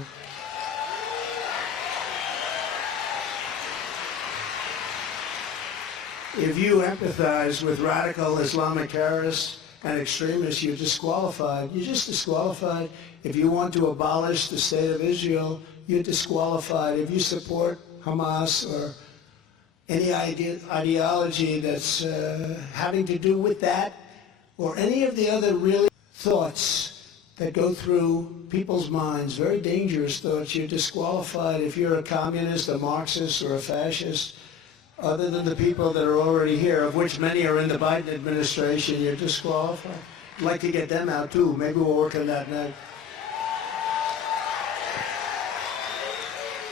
If you empathize with radical Islamic terrorists and extremists, you're disqualified. You're just disqualified. If you want to abolish the state of Israel, you're disqualified. If you support Hamas or any ideology that's having to do with that, or any of the other really thoughts that go through people's minds, very dangerous thoughts, you're disqualified. If you're a communist, a Marxist, or a fascist, other than the people that are already here, of which many are in the Biden administration, you're disqualified. I'd like to get them out too. Maybe we'll work on that next.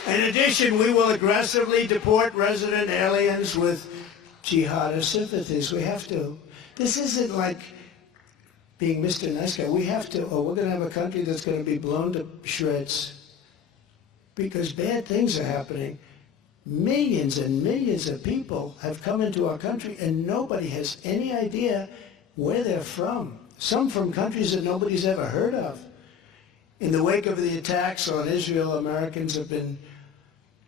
In addition, we will aggressively deport resident aliens with jihadist sympathies. We have to. This isn't like being Mr. Nice Guy. We have to, we're going to have a country that's going to be blown to shreds because bad things are happening. Millions and millions of people have come into our country and nobody has any idea where they're from. Some from countries that nobody's ever heard of. In the wake of the attacks on Israel, Americans have been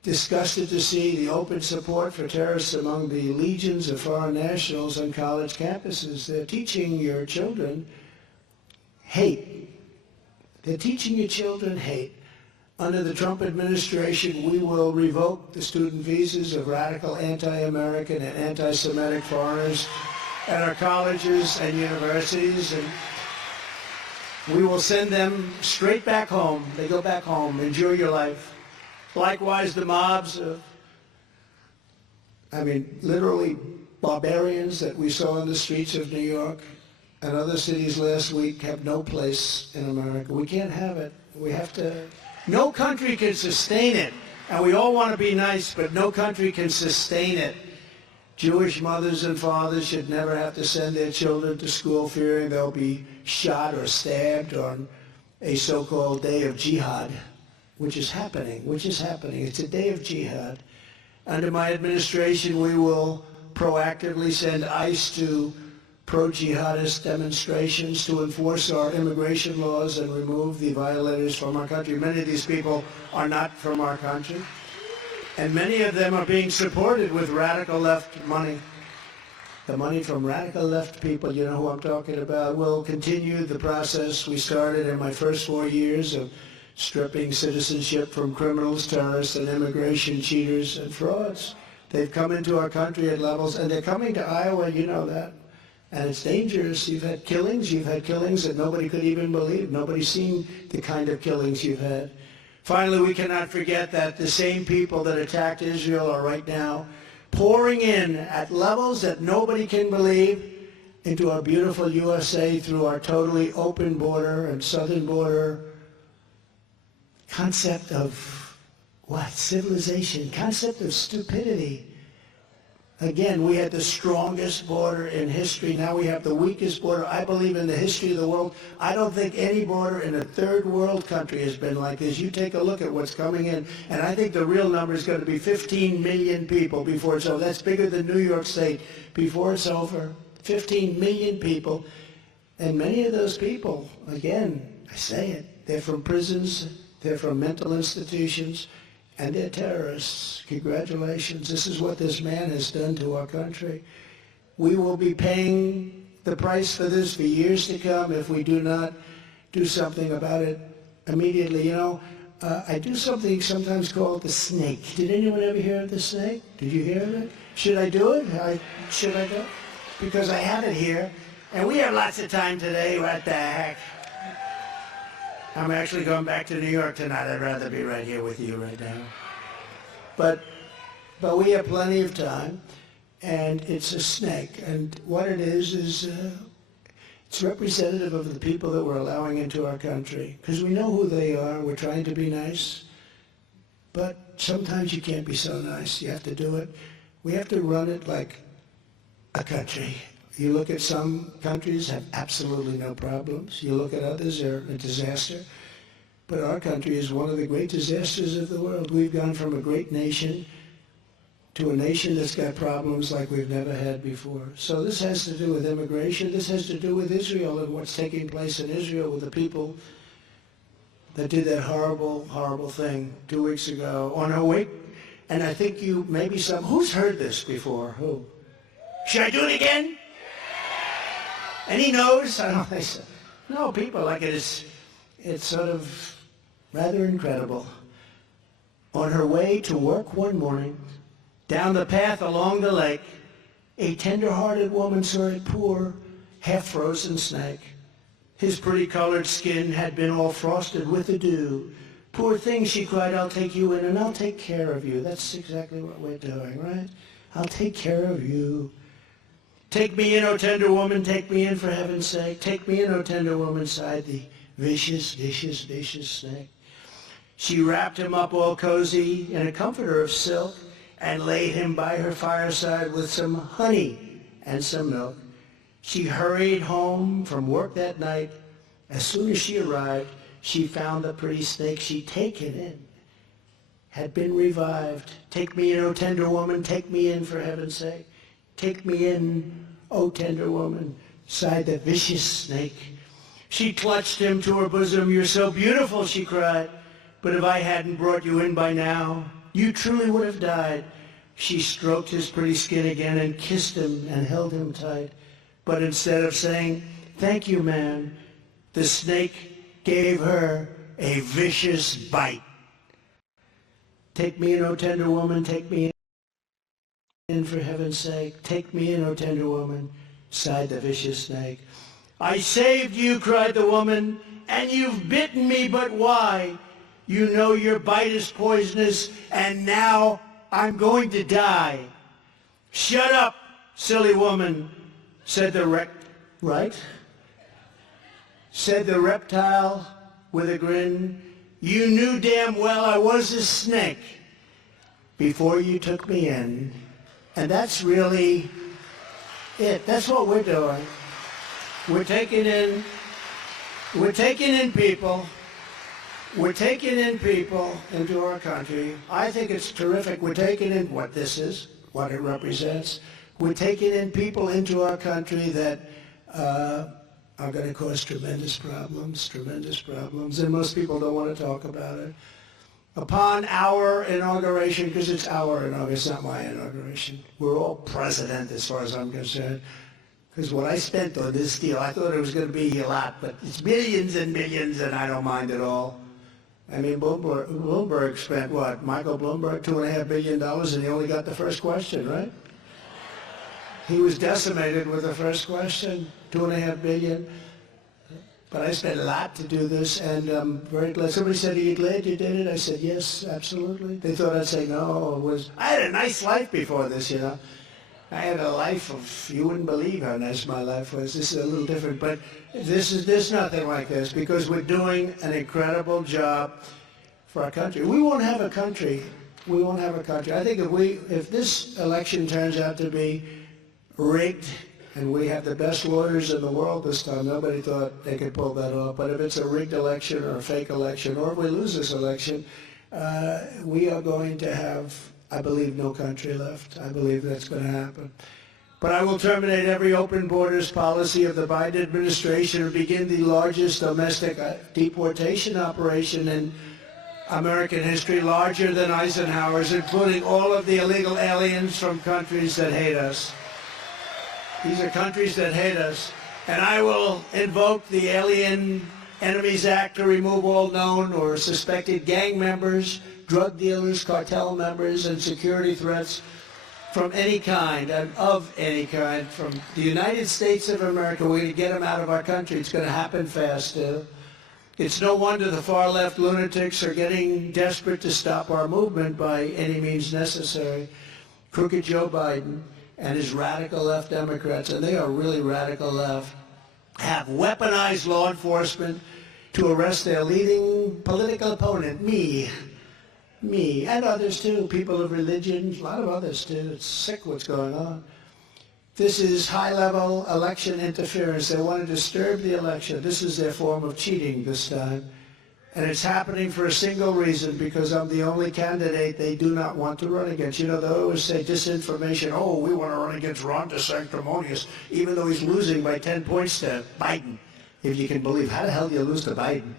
disgusted to see the open support for terrorists among the legions of foreign nationals on college campuses. They're teaching your children hate. They're teaching your children hate. Under the Trump administration, we will revoke the student visas of radical anti-American and anti-Semitic foreigners at our colleges and universities, and we will send them straight back home. They go back home. Enjoy your life. Likewise, the mobs of, literally barbarians that we saw in the streets of New York and other cities last week have no place in America. We can't have it. We have to. No country can sustain it. And we all want to be nice, but no country can sustain it. Jewish mothers and fathers should never have to send their children to school fearing they'll be shot or stabbed on a so-called day of jihad, which is happening. It's a day of jihad. Under my administration, we will proactively send ICE to pro-jihadist demonstrations to enforce our immigration laws and remove the violators from our country. Many of these people are not from our country, and many of them are being supported with radical left money. The money from radical left people, you know who I'm talking about, will continue the process we started in my first 4 years of stripping citizenship from criminals, terrorists, and immigration cheaters and frauds. They've come into our country at levels, and they're coming to Iowa, you know that. And it's dangerous. You've had killings that nobody could even believe. Nobody's seen the kind of killings you've had. Finally, we cannot forget that the same people that attacked Israel are right now pouring in at levels that nobody can believe into our beautiful USA through our totally open border and southern border concept of what? Civilization, concept of stupidity. Again, we had the strongest border in history. Now we have the weakest border, I believe, in the history of the world. I don't think any border in a third world country has been like this. You take a look at what's coming in, and I think the real number is going to be 15 million people before it's over. That's bigger than New York State before it's over. 15 million people. And many of those people, again, I say it, they're from prisons, they're from mental institutions, and they're terrorists. Congratulations. This is what this man has done to our country. We will be paying the price for this for years to come if we do not do something about it immediately. You know, I do something sometimes called the snake. Did anyone ever hear of the snake? Did you hear of it? Should I do it? Should I do it? Because I have it here. And we have lots of time today. What the heck? I'm actually going back to New York tonight. I'd rather be right here with you right now. But we have plenty of time, and it's a snake. And what it is it's representative of the people that we're allowing into our country. Because we know who they are. We're trying to be nice. But sometimes you can't be so nice. You have to do it. We have to run it like a country. You look at some countries have absolutely no problems. You look at others, they're a disaster. But our country is one of the great disasters of the world. We've gone from a great nation to a nation that's got problems like we've never had before. So this has to do with immigration. This has to do with Israel and what's taking place in Israel with the people that did that horrible, horrible thing 2 weeks ago on her way. And I think who's heard this before? Who? Should I do it again? Any no's? I don't think so. No, people like it. It's sort of rather incredible. On her way to work one morning, down the path along the lake, a tender-hearted woman saw a poor, half-frozen snake. His pretty-colored skin had been all frosted with the dew. Poor thing, she cried, I'll take you in and I'll take care of you. That's exactly what we're doing, right? I'll take care of you. Take me in, O tender woman, take me in for heaven's sake. Take me in, O tender woman, sighed the vicious, vicious, vicious snake. She wrapped him up all cozy in a comforter of silk and laid him by her fireside with some honey and some milk. She hurried home from work that night. As soon as she arrived, she found the pretty snake she'd taken in had been revived. Take me in, O tender woman, take me in for heaven's sake. Take me in, O tender woman, sighed the vicious snake. She clutched him to her bosom. You're so beautiful, she cried. But if I hadn't brought you in by now, you truly would have died. She stroked his pretty skin again and kissed him and held him tight. But instead of saying, thank you, ma'am, the snake gave her a vicious bite. Take me in, O tender woman, take me in for heaven's sake. Take me in, O tender woman, sighed the vicious snake. I saved you, cried the woman, and you've bitten me, but why? You know your bite is poisonous, and now I'm going to die. Shut up, silly woman, said the said the reptile with a grin. You knew damn well I was a snake before you took me in. And that's really it. That's what we're doing. We're taking in people. We're taking in people into our country. I think it's terrific. We're taking in what this is, what it represents. We're taking in people into our country that are going to cause tremendous problems, and most people don't want to talk about it. Upon our inauguration, because it's our inauguration, it's not my inauguration, we're all president as far as I'm concerned, because what I spent on this deal, I thought it was going to be a lot, but it's millions and millions, and I don't mind at all. I mean, Bloomberg spent what? Michael Bloomberg, $2.5 billion, and he only got the first question, right? He was decimated with the first question, $2.5 billion. But I spent a lot to do this, and I'm very glad. Somebody said, are you glad you did it? I said, yes, absolutely. They thought I'd say no. I had a nice life before this, you know. I had a life of, you wouldn't believe how nice my life was. This is a little different, but there's nothing like this, because we're doing an incredible job for our country. We won't have a country. We won't have a country. I think if this election turns out to be rigged, and we have the best lawyers in the world this time, nobody thought they could pull that off, but if it's a rigged election or a fake election, or if we lose this election, we are going to have, I believe, no country left. I believe that's going to happen. But I will terminate every open borders policy of the Biden administration and begin the largest domestic deportation operation in American history, larger than Eisenhower's, including all of the illegal aliens from countries that hate us. These are countries that hate us. And I will invoke the Alien Enemies Act to remove all known or suspected gang members, drug dealers, cartel members, and security threats from any kind and of any kind from the United States of America. We're going to get them out of our country. It's going to happen fast, too. It's no wonder the far-left lunatics are getting desperate to stop our movement by any means necessary. Crooked Joe Biden and his radical left Democrats, and they are really radical left, have weaponized law enforcement to arrest their leading political opponent, me, and others too, people of religion, a lot of others too. It's sick what's going on. This is high-level election interference. They want to disturb the election. This is their form of cheating this time. And it's happening for a single reason, because I'm the only candidate they do not want to run against. You know, they always say disinformation. Oh, we want to run against Ron DeSanctimonious, even though he's losing by 10 points to Biden. If you can believe, how the hell do you lose to Biden?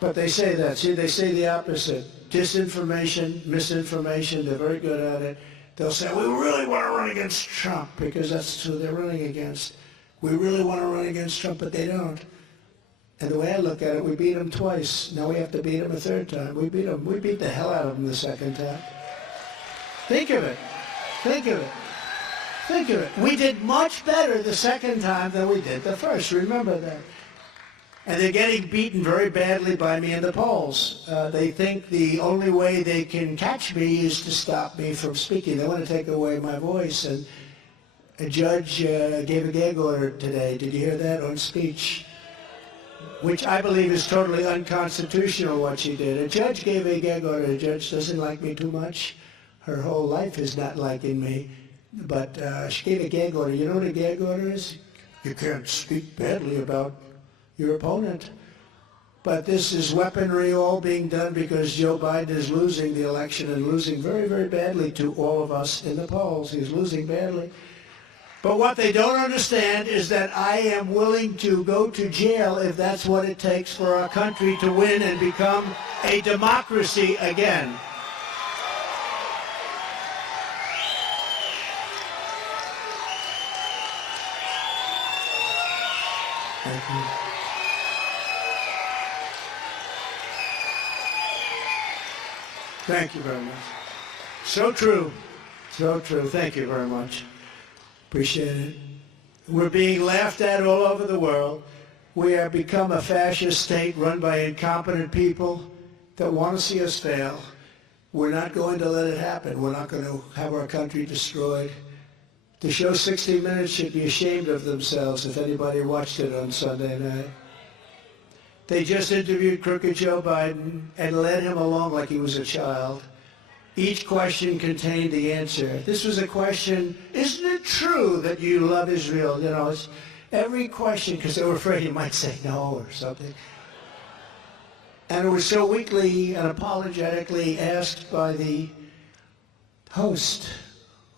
But they say that. See, they say the opposite. Disinformation, misinformation, they're very good at it. They'll say, we really want to run against Trump, because that's who they're running against. We really want to run against Trump, but they don't. And the way I look at it, we beat him twice. Now we have to beat him a third time. We beat him. We beat the hell out of him the second time. Think of it. Think of it. Think of it. We did much better the second time than we did the first. Remember that. And they're getting beaten very badly by me in the polls. They think the only way they can catch me is to stop me from speaking. They want to take away my voice. And a judge gave a gag order today. Did you hear that on speech? Which I believe is totally unconstitutional, what she did. A judge gave a gag order. A judge doesn't like me too much. Her whole life is not liking me. But she gave a gag order. You know what a gag order is? You can't speak badly about your opponent. But this is weaponry all being done because Joe Biden is losing the election and losing very, very badly to all of us in the polls. He's losing badly. But what they don't understand is that I am willing to go to jail if that's what it takes for our country to win and become a democracy again. Thank you. Thank you very much. So true. So true. Thank you very much. Appreciate it. We're being laughed at all over the world. We have become a fascist state run by incompetent people that want to see us fail. We're not going to let it happen. We're not going to have our country destroyed. The show 60 Minutes should be ashamed of themselves if anybody watched it on Sunday night. They just interviewed crooked Joe Biden and led him along like he was a child. Each question contained the answer. This was a question, isn't it true that you love Israel? You know, it's every question, because they were afraid he might say no or something. And it was so weakly and apologetically asked by the host,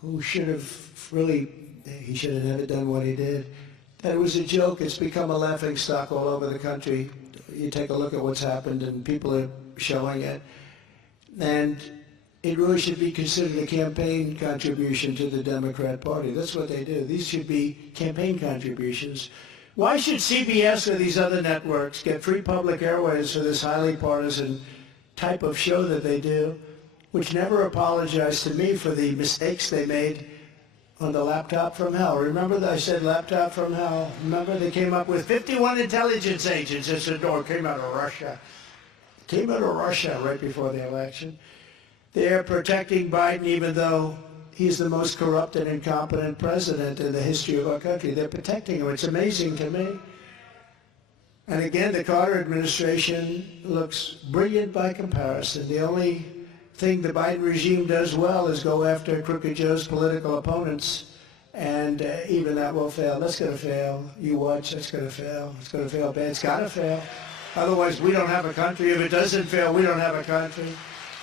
who should have really, he should have never done what he did, that it was a joke. It's become a laughingstock all over the country. You take a look at what's happened, and people are showing it. And it really should be considered a campaign contribution to the Democrat Party. That's what they do. These should be campaign contributions. Why should CBS or these other networks get free public airways for this highly partisan type of show that they do, which never apologized to me for the mistakes they made on the laptop from hell? Remember that I said laptop from hell? Remember they came up with 51 intelligence agents. It's a door. Came out of Russia. Came out of Russia right before the election. They're protecting Biden even though he's the most corrupt and incompetent president in the history of our country. They're protecting him. It's amazing to me. And again, the Carter administration looks brilliant by comparison. The only thing the Biden regime does well is go after crooked Joe's political opponents, and even that will fail. That's going to fail. You watch, that's going to fail. It's going to fail bad. It's got to fail. Otherwise, we don't have a country. If it doesn't fail, we don't have a country.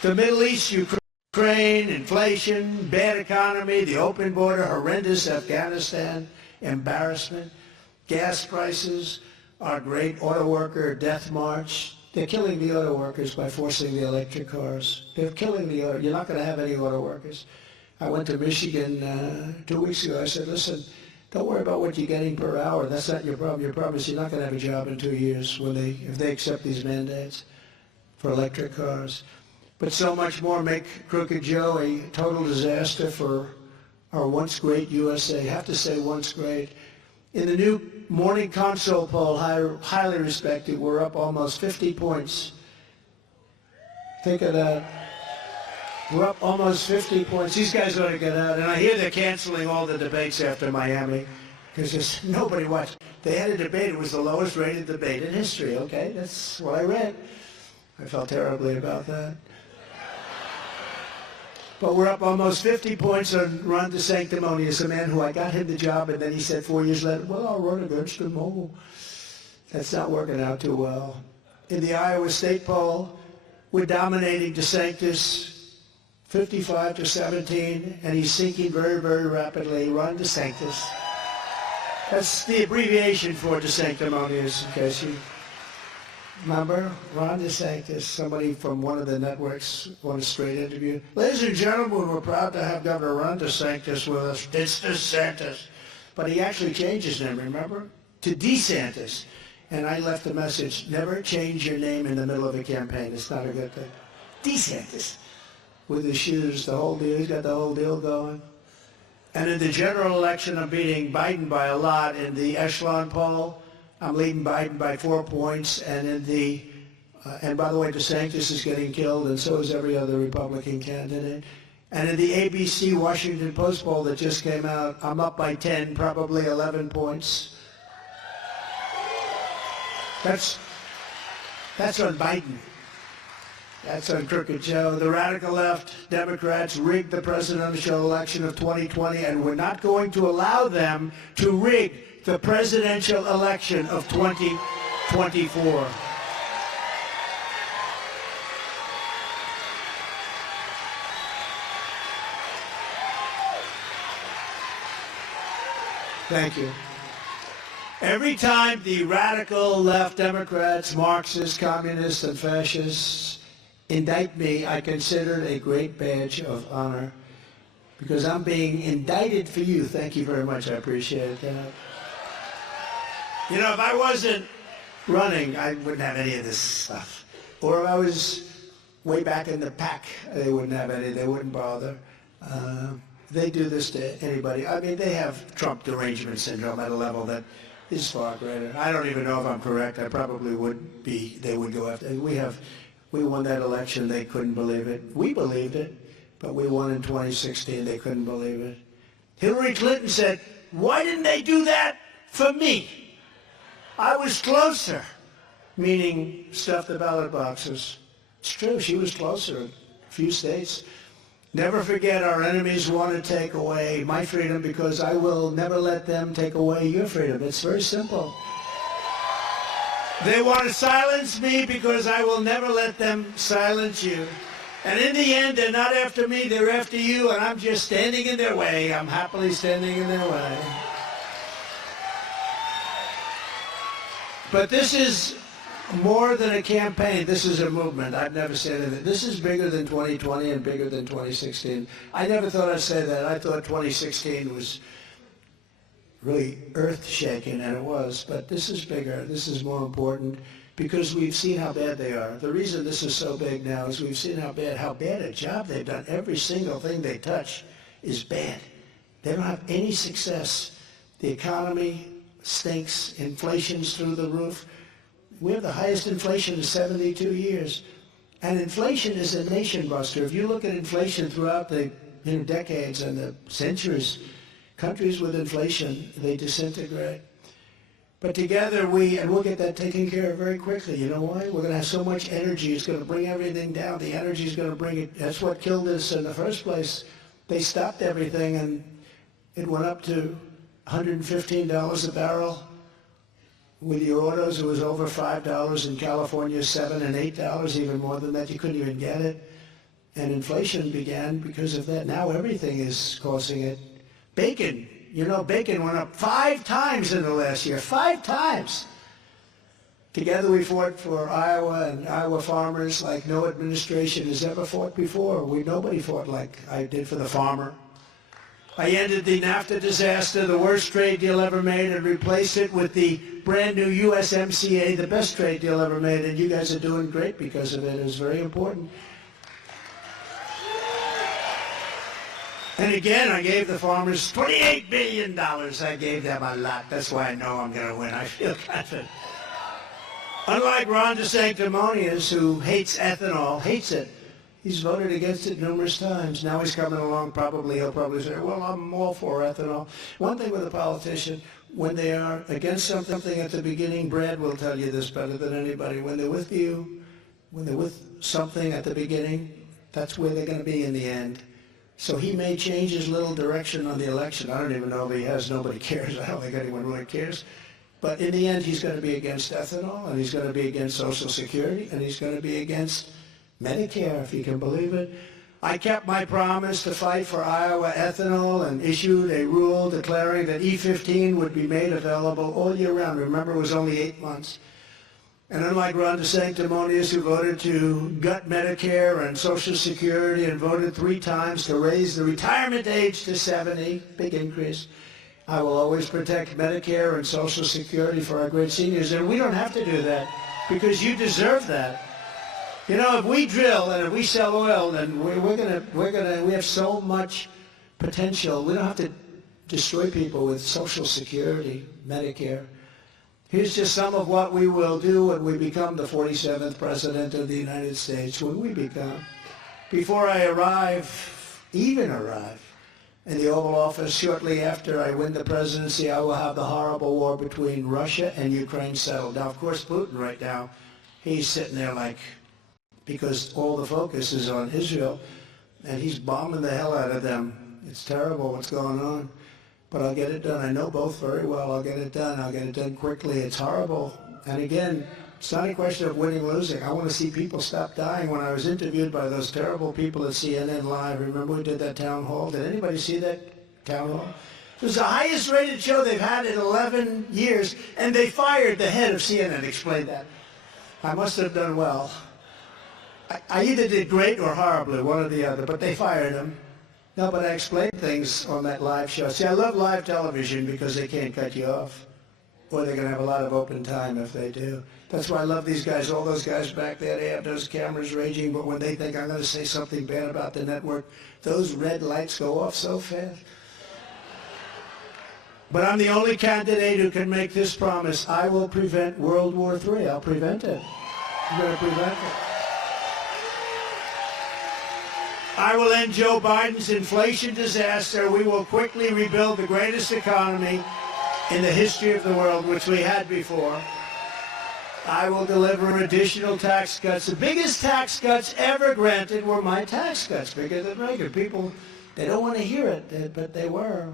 The Middle East, Ukraine, inflation, bad economy, the open border, horrendous Afghanistan, embarrassment, gas prices, our great auto worker death march. They're killing the auto workers by forcing the electric cars. They're killing the auto. You're not going to have any auto workers. I went to Michigan 2 weeks ago. I said, listen, don't worry about what you're getting per hour. That's not your problem. Your problem is you're not going to have a job in 2 years if they accept these mandates for electric cars. But so much more make crooked Joe a total disaster for our once great USA. I have to say once great. In the new morning console poll, highly respected, we're up almost 50 points. Think of that. We're up almost 50 points. These guys ought to get out. And I hear they're canceling all the debates after Miami because nobody watched. They had a debate. It was the lowest rated debate in history. Okay, that's what I read. I felt terribly about that. But we're up almost 50 points on Ron DeSanctimonious, a man who I got him the job, and then he said 4 years later, well, I'll run against him. Oh, that's not working out too well. In the Iowa State poll, we're dominating DeSantis 55-17, and he's sinking very, very rapidly. Ron DeSantis. That's the abbreviation for DeSanctimonious, in case you remember. Ron DeSantis, somebody from one of the networks on a straight interview. Ladies and gentlemen, we're proud to have Governor Ron DeSantis with us. It's DeSantis. But he actually changed his name, remember? To DeSantis. And I left a message, never change your name in the middle of a campaign. It's not a good thing. DeSantis. With his shoes, the whole deal. He's got the whole deal going. And in the general election, I'm beating Biden by a lot. In the echelon poll, I'm leading Biden by 4 points. And in the, and by the way, DeSantis is getting killed, and so is every other Republican candidate. And in the ABC Washington Post poll that just came out, I'm up by 10, probably 11 points. That's on Biden. That's on Crooked Joe. The radical left Democrats rigged the presidential election of 2020, and we're not going to allow them to rig the presidential election of 2024. Thank you. Every time the radical left Democrats, Marxists, communists, and fascists indict me, I consider it a great badge of honor because I'm being indicted for you. Thank you very much. I appreciate that. You know, if I wasn't running, I wouldn't have any of this stuff. Or if I was way back in the pack, they wouldn't have any. They wouldn't bother. They do this to anybody. I mean, they have Trump derangement syndrome at a level that is far greater. I don't even know if I'm correct. I probably would be. They would go after. We won that election. They couldn't believe it. We believed it, but we won in 2016. They couldn't believe it. Hillary Clinton said, "Why didn't they do that for me? I was closer," meaning stuff the ballot boxes. It's true. She was closer in a few states. Never forget, our enemies want to take away my freedom because I will never let them take away your freedom. It's very simple. They want to silence me because I will never let them silence you. And in the end, they're not after me, they're after you, and I'm just standing in their way. I'm happily standing in their way. But this is more than a campaign. This is a movement. I've never said it. This is bigger than 2020 and bigger than 2016. I never thought I'd say that. I thought 2016 was really earth-shaking, and it was. But this is bigger. This is more important because we've seen how bad they are. The reason this is so big now is we've seen how bad a job they've done. Every single thing they touch is bad. They don't have any success. The economy stinks. Inflation's through the roof. We have the highest inflation in 72 years. And inflation is a nation buster. If you look at inflation throughout the decades and the centuries, countries with inflation, they disintegrate. But together we'll get that taken care of very quickly. You know why? We're going to have so much energy. It's going to bring everything down. The energy is going to bring it. That's what killed us in the first place. They stopped everything and it went up to $115 a barrel. With your autos, it was over $5. In California, $7 and $8, even more than that. You couldn't even get it. And inflation began because of that. Now everything is causing it. Bacon, you know, bacon went up 5 times in the last year. 5 times. Together we fought for Iowa and Iowa farmers like no administration has ever fought before. Nobody fought like I did for the farmer. I ended the NAFTA disaster, the worst trade deal ever made, and replaced it with the brand new USMCA, the best trade deal ever made, and you guys are doing great because of it. It was very important. And again, I gave the farmers $28 billion. I gave them a lot. That's why I know I'm going to win. I feel confident. Unlike Ron DeSanctimonious, who hates ethanol, hates it. He's voted against it numerous times. Now he's coming along, he'll probably say, well, I'm all for ethanol. One thing with a politician, when they are against something at the beginning, Brad will tell you this better than anybody. When they're with you, when they're with something at the beginning, that's where they're going to be in the end. So he may change his little direction on the election. I don't even know if he has. Nobody cares. I don't think anyone really cares. But in the end, he's going to be against ethanol, and he's going to be against Social Security, and he's going to be against Medicare, if you can believe it. I kept my promise to fight for Iowa ethanol and issued a rule declaring that E15 would be made available all year round. Remember, it was only 8 months. And unlike Ron DeSanctimonious, who voted to gut Medicare and Social Security and voted 3 times to raise the retirement age to 70, big increase, I will always protect Medicare and Social Security for our great seniors. And we don't have to do that because you deserve that. You know, if we drill and if we sell oil, then we have so much potential. We don't have to destroy people with Social Security, Medicare. Here's just some of what we will do when we become the 47th President of the United States. When we become, before I even arrive in the Oval Office, shortly after I win the presidency, I will have the horrible war between Russia and Ukraine settled. Now, of course, Putin right now, he's sitting there like, because all the focus is on Israel, and he's bombing the hell out of them. It's terrible what's going on. But I'll get it done. I know both very well. I'll get it done. I'll get it done quickly. It's horrible. And again, it's not a question of winning or losing. I want to see people stop dying. When I was interviewed by those terrible people at CNN Live, remember we did that town hall? Did anybody see that town hall? It was the highest rated show they've had in 11 years, and they fired the head of CNN. Explain that. I must have done well. I either did great or horribly, one or the other, but they fired him. No, but I explained things on that live show. See, I love live television because they can't cut you off. Or they're going to have a lot of open time if they do. That's why I love these guys. All those guys back there, they have those cameras raging, but when they think I'm going to say something bad about the network, those red lights go off so fast. But I'm the only candidate who can make this promise. I will prevent World War III. I'll prevent it. I'm going to prevent it. I will end Joe Biden's inflation disaster. We will quickly rebuild the greatest economy in the history of the world, which we had before. I will deliver additional tax cuts. The biggest tax cuts ever granted were my tax cuts, bigger than regular. People, they don't want to hear it, but they were.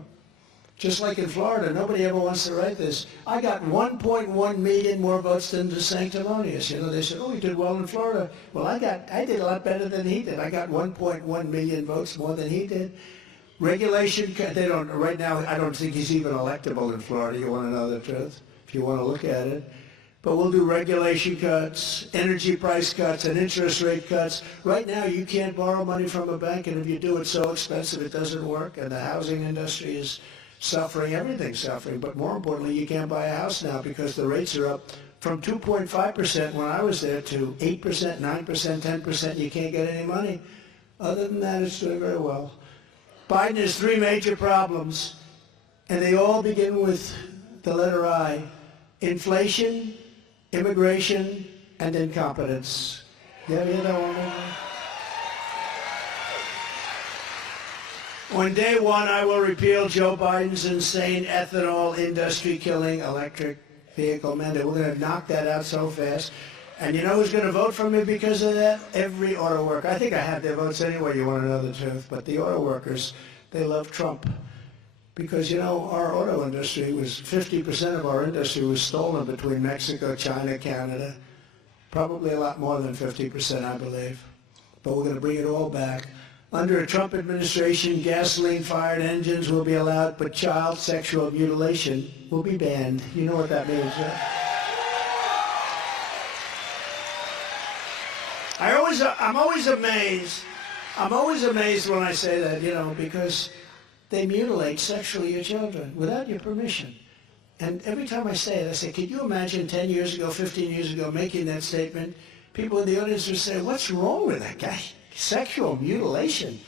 Just like in Florida, nobody ever wants to write this. I got 1.1 million more votes than the sanctimonious. You know, they said, oh, you did well in Florida. Well, I did a lot better than he did. I got 1.1 million votes more than he did. Regulation, they don't, right now, I don't think he's even electable in Florida. You want to know the truth, if you want to look at it. But we'll do regulation cuts, energy price cuts, and interest rate cuts. Right now, you can't borrow money from a bank, and if you do, it's so expensive it doesn't work, and the housing industry is suffering, everything's suffering. But more importantly, you can't buy a house now because the rates are up from 2.5% when I was there to 8%, 9%, 10%. You can't get any money. Other than that, it's doing very well. Biden has three major problems, and they all begin with the letter I: inflation, immigration, and incompetence. Yeah, you know. On day one, I will repeal Joe Biden's insane ethanol industry-killing electric vehicle mandate. We're going to knock that out so fast. And you know who's going to vote for me because of that? Every auto worker. I think I have their votes anyway, you want to know the truth. But the auto workers, they love Trump. Because, you know, our auto industry was, 50% of our industry was stolen between Mexico, China, Canada. Probably a lot more than 50%, I believe. But we're going to bring it all back. Under a Trump administration, gasoline-fired engines will be allowed, but child sexual mutilation will be banned. You know what that means, right? I'm always amazed. I'm always amazed when I say that, you know, because they mutilate sexually your children without your permission. And every time I say it, I say, could you imagine 10 years ago, 15 years ago, making that statement? People in the audience would say, what's wrong with that guy? Sexual mutilation.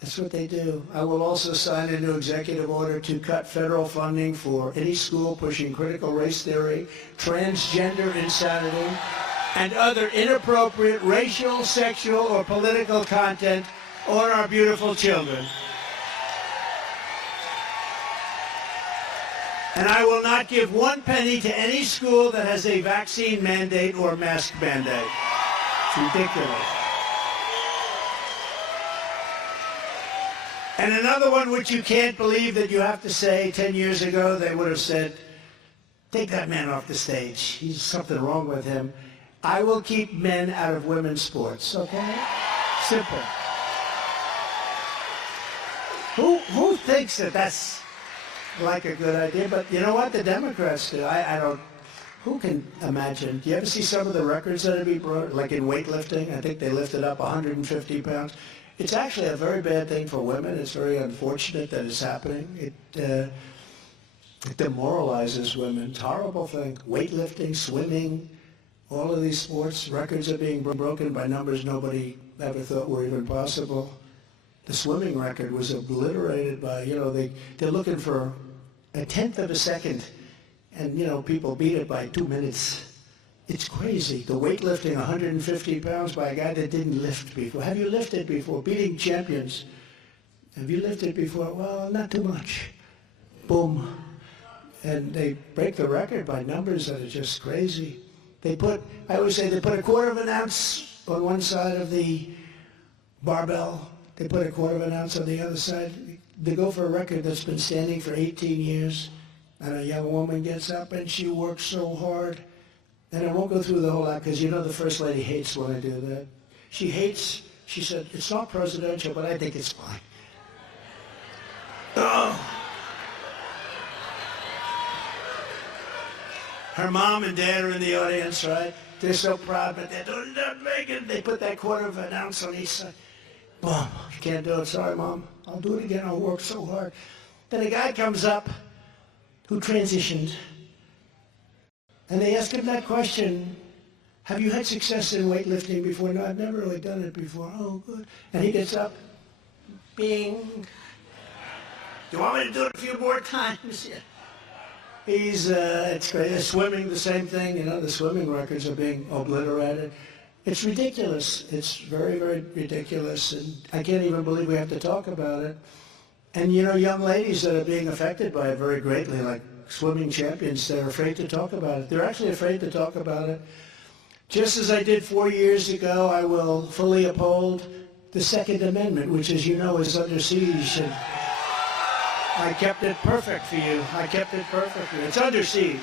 That's what they do. I will also sign a new executive order to cut federal funding for any school pushing critical race theory, transgender insanity, and other inappropriate racial, sexual, or political content on our beautiful children. And I will not give one penny to any school that has a vaccine mandate or mask mandate. It's ridiculous. And another one which you can't believe that you have to say, 10 years ago they would have said, take that man off the stage. There's something wrong with him. I will keep men out of women's sports, okay? Simple. Who thinks that that's like a good idea? But you know what? The Democrats do. I don't. Who can imagine? Do you ever see some of the records that have been broken, like in weightlifting? I think they lifted up 150 pounds. It's actually a very bad thing for women. It's very unfortunate that it's happening. It demoralizes women. It's a horrible thing. Weightlifting, swimming, all of these sports, records are being broken by numbers nobody ever thought were even possible. The swimming record was obliterated by, you know, they're looking for a tenth of a second, and, you know, people beat it by 2 minutes. It's crazy. The weightlifting, 150 pounds by a guy that didn't lift before. Have you lifted before? Beating champions. Have you lifted before? Well, not too much. Boom. And they break the record by numbers that are just crazy. I always say they put a quarter of an ounce on one side of the barbell. They put a quarter of an ounce on the other side. They go for a record that's been standing for 18 years. And a young woman gets up and she works so hard. And I won't go through the whole act because you know the First Lady hates when I do that. She hates, she said, it's not presidential, but I think it's fine. Oh. Her mom and dad are in the audience, right? They're so proud, but they're not making it. They put that quarter of an ounce on each side. Boom, you can't do it. Sorry, Mom. I'll do it again. I'll work so hard. Then a guy comes up who transitioned, and they ask him that question, have you had success in weightlifting before? No, I've never really done it before. Oh, good. And he gets up, bing. Do you want me to do it a few more times? Yeah. He's, it's great. Swimming, the same thing. You know, the swimming records are being obliterated. It's ridiculous. It's very, very ridiculous. And I can't even believe we have to talk about it. And, you know, young ladies that are being affected by it very greatly, like swimming champions, they're afraid to talk about it. They're actually afraid to talk about it. Just as I did 4 years ago, I will fully uphold the Second Amendment, which, as you know, is under siege. And I kept it perfect for you. I kept it perfect for you. It's under siege.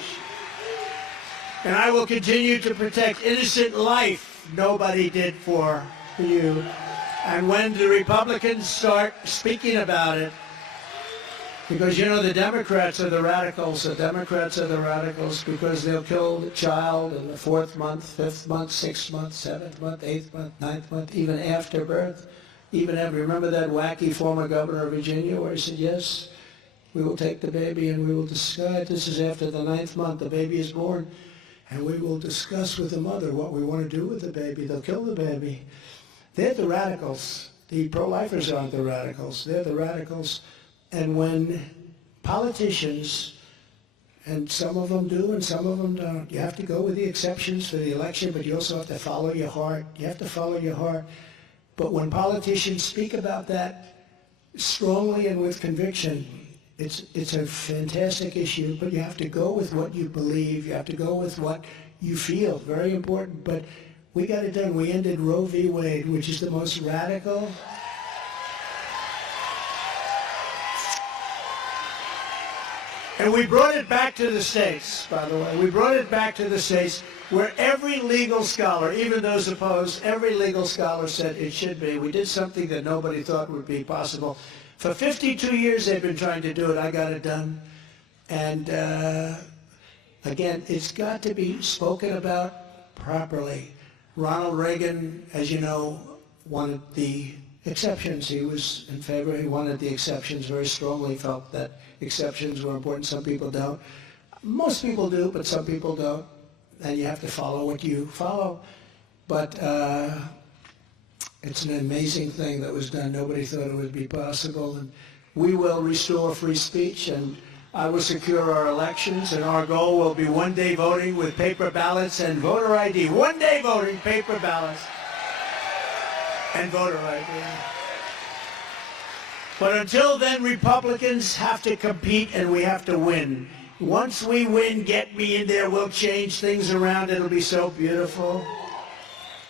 And I will continue to protect innocent life nobody did for you. And when the Republicans start speaking about it, because, you know, the Democrats are the radicals. The Democrats are the radicals because they'll kill the child in the 4th month, 5th month, 6th month, 7th month, 8th month, 9th month, even after birth. Even after, remember that wacky former governor of Virginia where he said, yes, we will take the baby and we will discuss. This is after the 9th month. The baby is born. And we will discuss with the mother what we want to do with the baby. They'll kill the baby. They're the radicals. The pro-lifers aren't the radicals. They're the radicals. And when politicians, and some of them do and some of them don't, you have to go with the exceptions for the election, but you also have to follow your heart. You have to follow your heart. But when politicians speak about that strongly and with conviction, it's a fantastic issue, but you have to go with what you believe. You have to go with what you feel. Very important. But we got it done. We ended Roe v. Wade, which is the most radical. And we brought it back to the states, by the way. We brought it back to the states where every legal scholar, even those opposed, every legal scholar said it should be. We did something that nobody thought would be possible. For 52 years they've been trying to do it. I got it done. And again, it's got to be spoken about properly. Ronald Reagan, as you know, wanted the exceptions. He was in favor. He wanted the exceptions very strongly, felt that exceptions were important. Some people don't. Most people do, but some people don't. And you have to follow what you follow. But it's an amazing thing that was done. Nobody thought it would be possible. And we will restore free speech, and I will secure our elections, and our goal will be one day voting with paper ballots and voter ID. One day voting, paper ballots, and voter ID. But until then, Republicans have to compete, and we have to win. Once we win, get me in there, we'll change things around. It'll be so beautiful.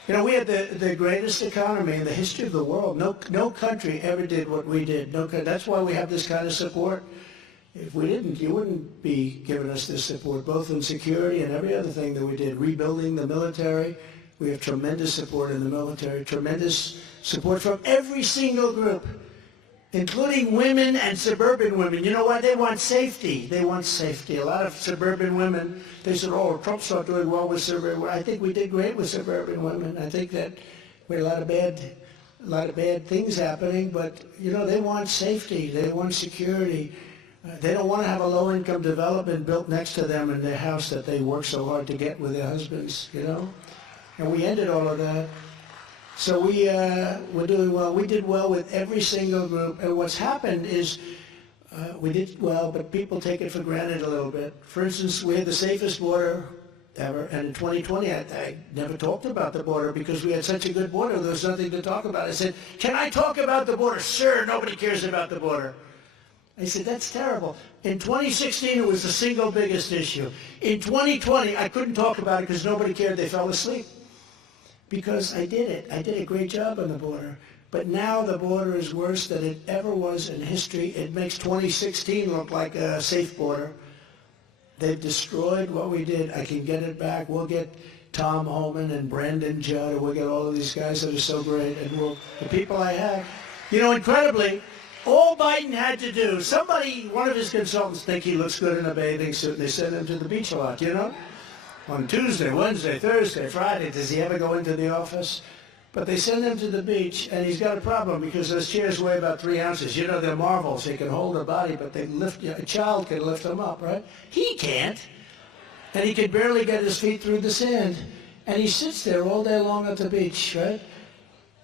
You know, we had the greatest economy in the history of the world. No country ever did what we did. That's why we have this kind of support. If we didn't, you wouldn't be giving us this support, both in security and every other thing that we did. Rebuilding the military. We have tremendous support in the military, tremendous support from every single group, including women and suburban women. You know what? They want safety. They want safety. A lot of suburban women, they said, oh, Trump's not doing well with suburban women. I think we did great with suburban women. I think that we had a lot of bad things happening, but, you know, they want safety. They want security. They don't want to have a low-income development built next to them in their house that they work so hard to get with their husbands, you know? And we ended all of that. So we're doing well. We did well with every single group. And what's happened is we did well, but people take it for granted a little bit. For instance, we had the safest border ever. And in 2020, I never talked about the border because we had such a good border. There was nothing to talk about. I said, can I talk about the border? Sir, nobody cares about the border. I said, that's terrible. In 2016, it was the single biggest issue. In 2020, I couldn't talk about it because nobody cared. They fell asleep. because I did it. I did a great job on the border. But now the border is worse than it ever was in history. It makes 2016 look like a safe border. They've destroyed what we did. I can get it back. We'll get Tom Homan and Brandon Judd, and we'll get all of these guys that are so great. And the people I have, incredibly, all Biden had to do, one of his consultants think he looks good in a bathing suit, and they send him to the beach a lot, On Tuesday, Wednesday, Thursday, Friday, does he ever go into the office? But they send him to the beach, and he's got a problem because those chairs weigh about 3 ounces. They're marvels. They can hold a body, but they lift. A child can lift them up, right? He can't. And he can barely get his feet through the sand. And he sits there all day long at the beach, right?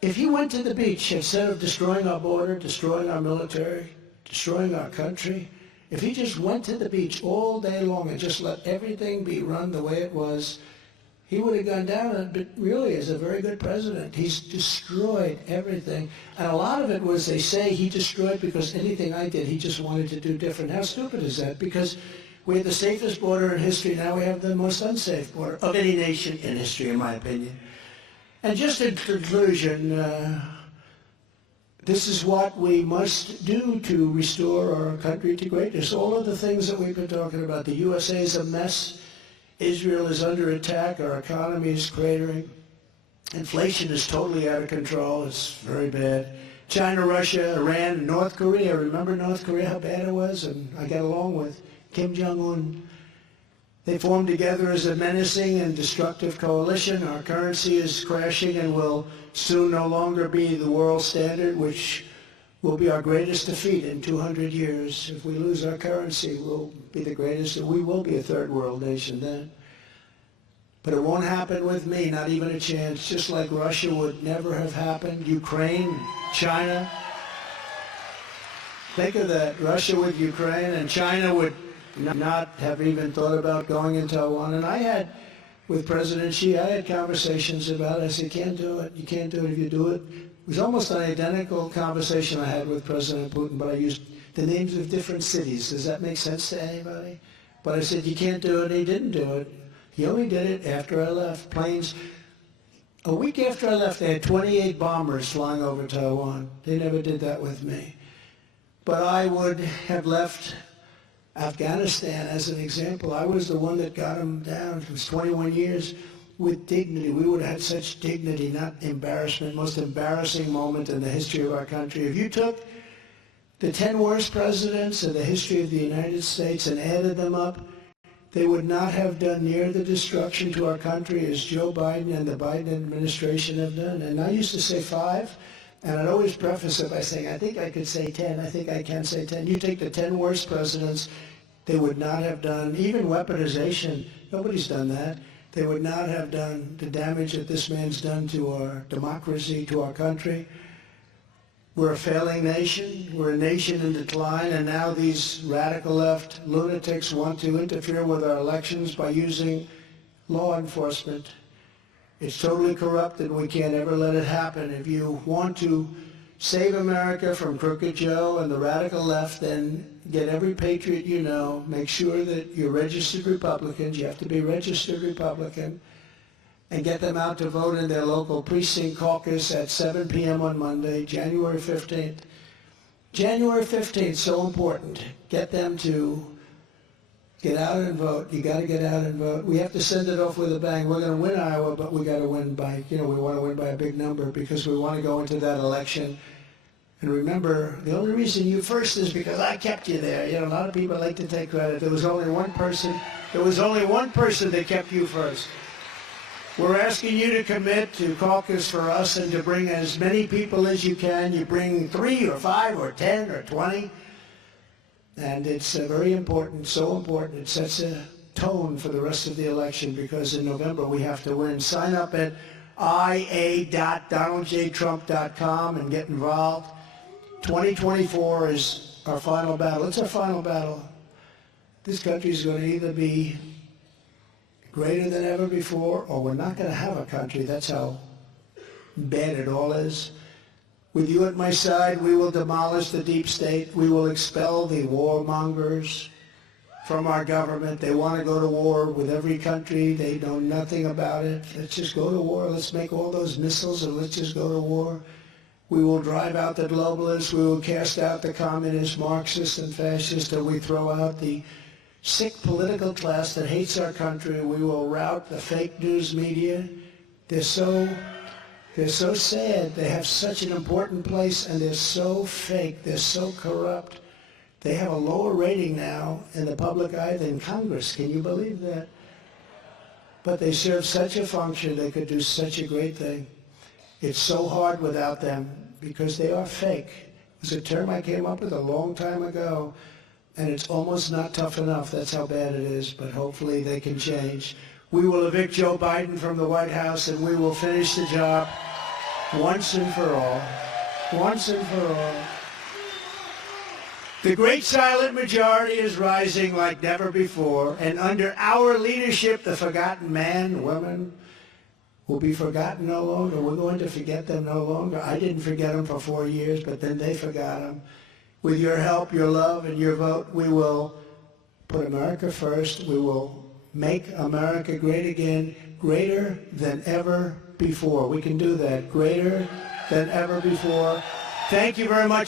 If he went to the beach, instead of destroying our border, destroying our military, destroying our country, if he just went to the beach all day long and just let everything be run the way it was, he would have gone down, but really is a very good president. He's destroyed everything. And a lot of it was, they say he destroyed because anything I did, he just wanted to do different. How stupid is that? Because we had the safest border in history. Now we have the most unsafe border of any nation in history, in my opinion. And just in conclusion, this is what we must do to restore our country to greatness. All of the things that we've been talking about. The USA is a mess. Israel is under attack. Our economy is cratering. Inflation is totally out of control. It's very bad. China, Russia, Iran, North Korea. Remember North Korea, how bad it was? And I got along with Kim Jong-un. They formed together as a menacing and destructive coalition. Our currency is crashing and will soon no longer be the world standard, which will be our greatest defeat in 200 years. If we lose our currency, we'll be the greatest, and we will be a third world nation then. But it won't happen with me, not even a chance. Just like Russia would never have happened. Ukraine, China. Think of that, Russia with Ukraine, and China would not have even thought about going into Taiwan. And I had, with President Xi, I had conversations about it. I said, you can't do it. You can't do it if you do it. It was almost an identical conversation I had with President Putin, but I used the names of different cities. Does that make sense to anybody? But I said, you can't do it. He didn't do it. He only did it after I left. Planes. A week after I left, they had 28 bombers flying over Taiwan. They never did that with me. But I would have left Afghanistan as an example. I was the one that got them down. It was 21 years with dignity. We would have had such dignity, not embarrassment. Most embarrassing moment in the history of our country. If you took the 10 worst presidents in the history of the United States and added them up, they would not have done near the destruction to our country as Joe Biden and the Biden administration have done. And I used to say 5, and I'd always preface it by saying, I think I could say 10. I think I can say 10. You take the 10 worst presidents, they would not have done, even weaponization, nobody's done that. They would not have done the damage that this man's done to our democracy, to our country. We're a failing nation. We're a nation in decline, and now these radical left lunatics want to interfere with our elections by using law enforcement. It's totally corrupt, and we can't ever let it happen. If you want to save America from Crooked Joe and the radical left, then get every patriot you know. Make sure that you're registered Republicans. You have to be registered Republican. And get them out to vote in their local precinct caucus at 7 p.m. on Monday, January 15th. January 15th, so important. Get them to get out and vote. You got to get out and vote. We have to send it off with a bang. We're going to win Iowa, but we got to win by, we want to win by a big number because we want to go into that election. And remember, the only reason you first is because I kept you there. A lot of people like to take credit. There was only one person that kept you first. We're asking you to commit to caucus for us and to bring as many people as you can. You bring 3 or 5 or 10 or 20. And it's very important, so important. It sets a tone for the rest of the election because in November we have to win. Sign up at ia.donaldjtrump.com and get involved. 2024 is our final battle. It's our final battle. This country is going to either be greater than ever before, or we're not going to have a country. That's how bad it all is. With you at my side, we will demolish the deep state. We will expel the warmongers from our government. They want to go to war with every country. They know nothing about it. Let's just go to war. Let's make all those missiles and let's just go to war. We will drive out the globalists. We will cast out the communists, Marxists, and fascists, and we throw out the sick political class that hates our country. We will rout the fake news media. They're so sad. They have such an important place, and they're so fake. They're so corrupt. They have a lower rating now in the public eye than Congress. Can you believe that? But they serve such a function. They could do such a great thing. It's so hard without them because they are fake. It was a term I came up with a long time ago, and it's almost not tough enough. That's how bad it is, but hopefully they can change. We will evict Joe Biden from the White House, and we will finish the job once and for all. Once and for all. The great silent majority is rising like never before, and under our leadership, the forgotten man, woman, will be forgotten no longer. We're going to forget them no longer. I didn't forget them for 4 years, but then they forgot them. With your help, your love, and your vote, we will put America first. We will make America great again, greater than ever before. We can do that, greater than ever before. Thank you very much.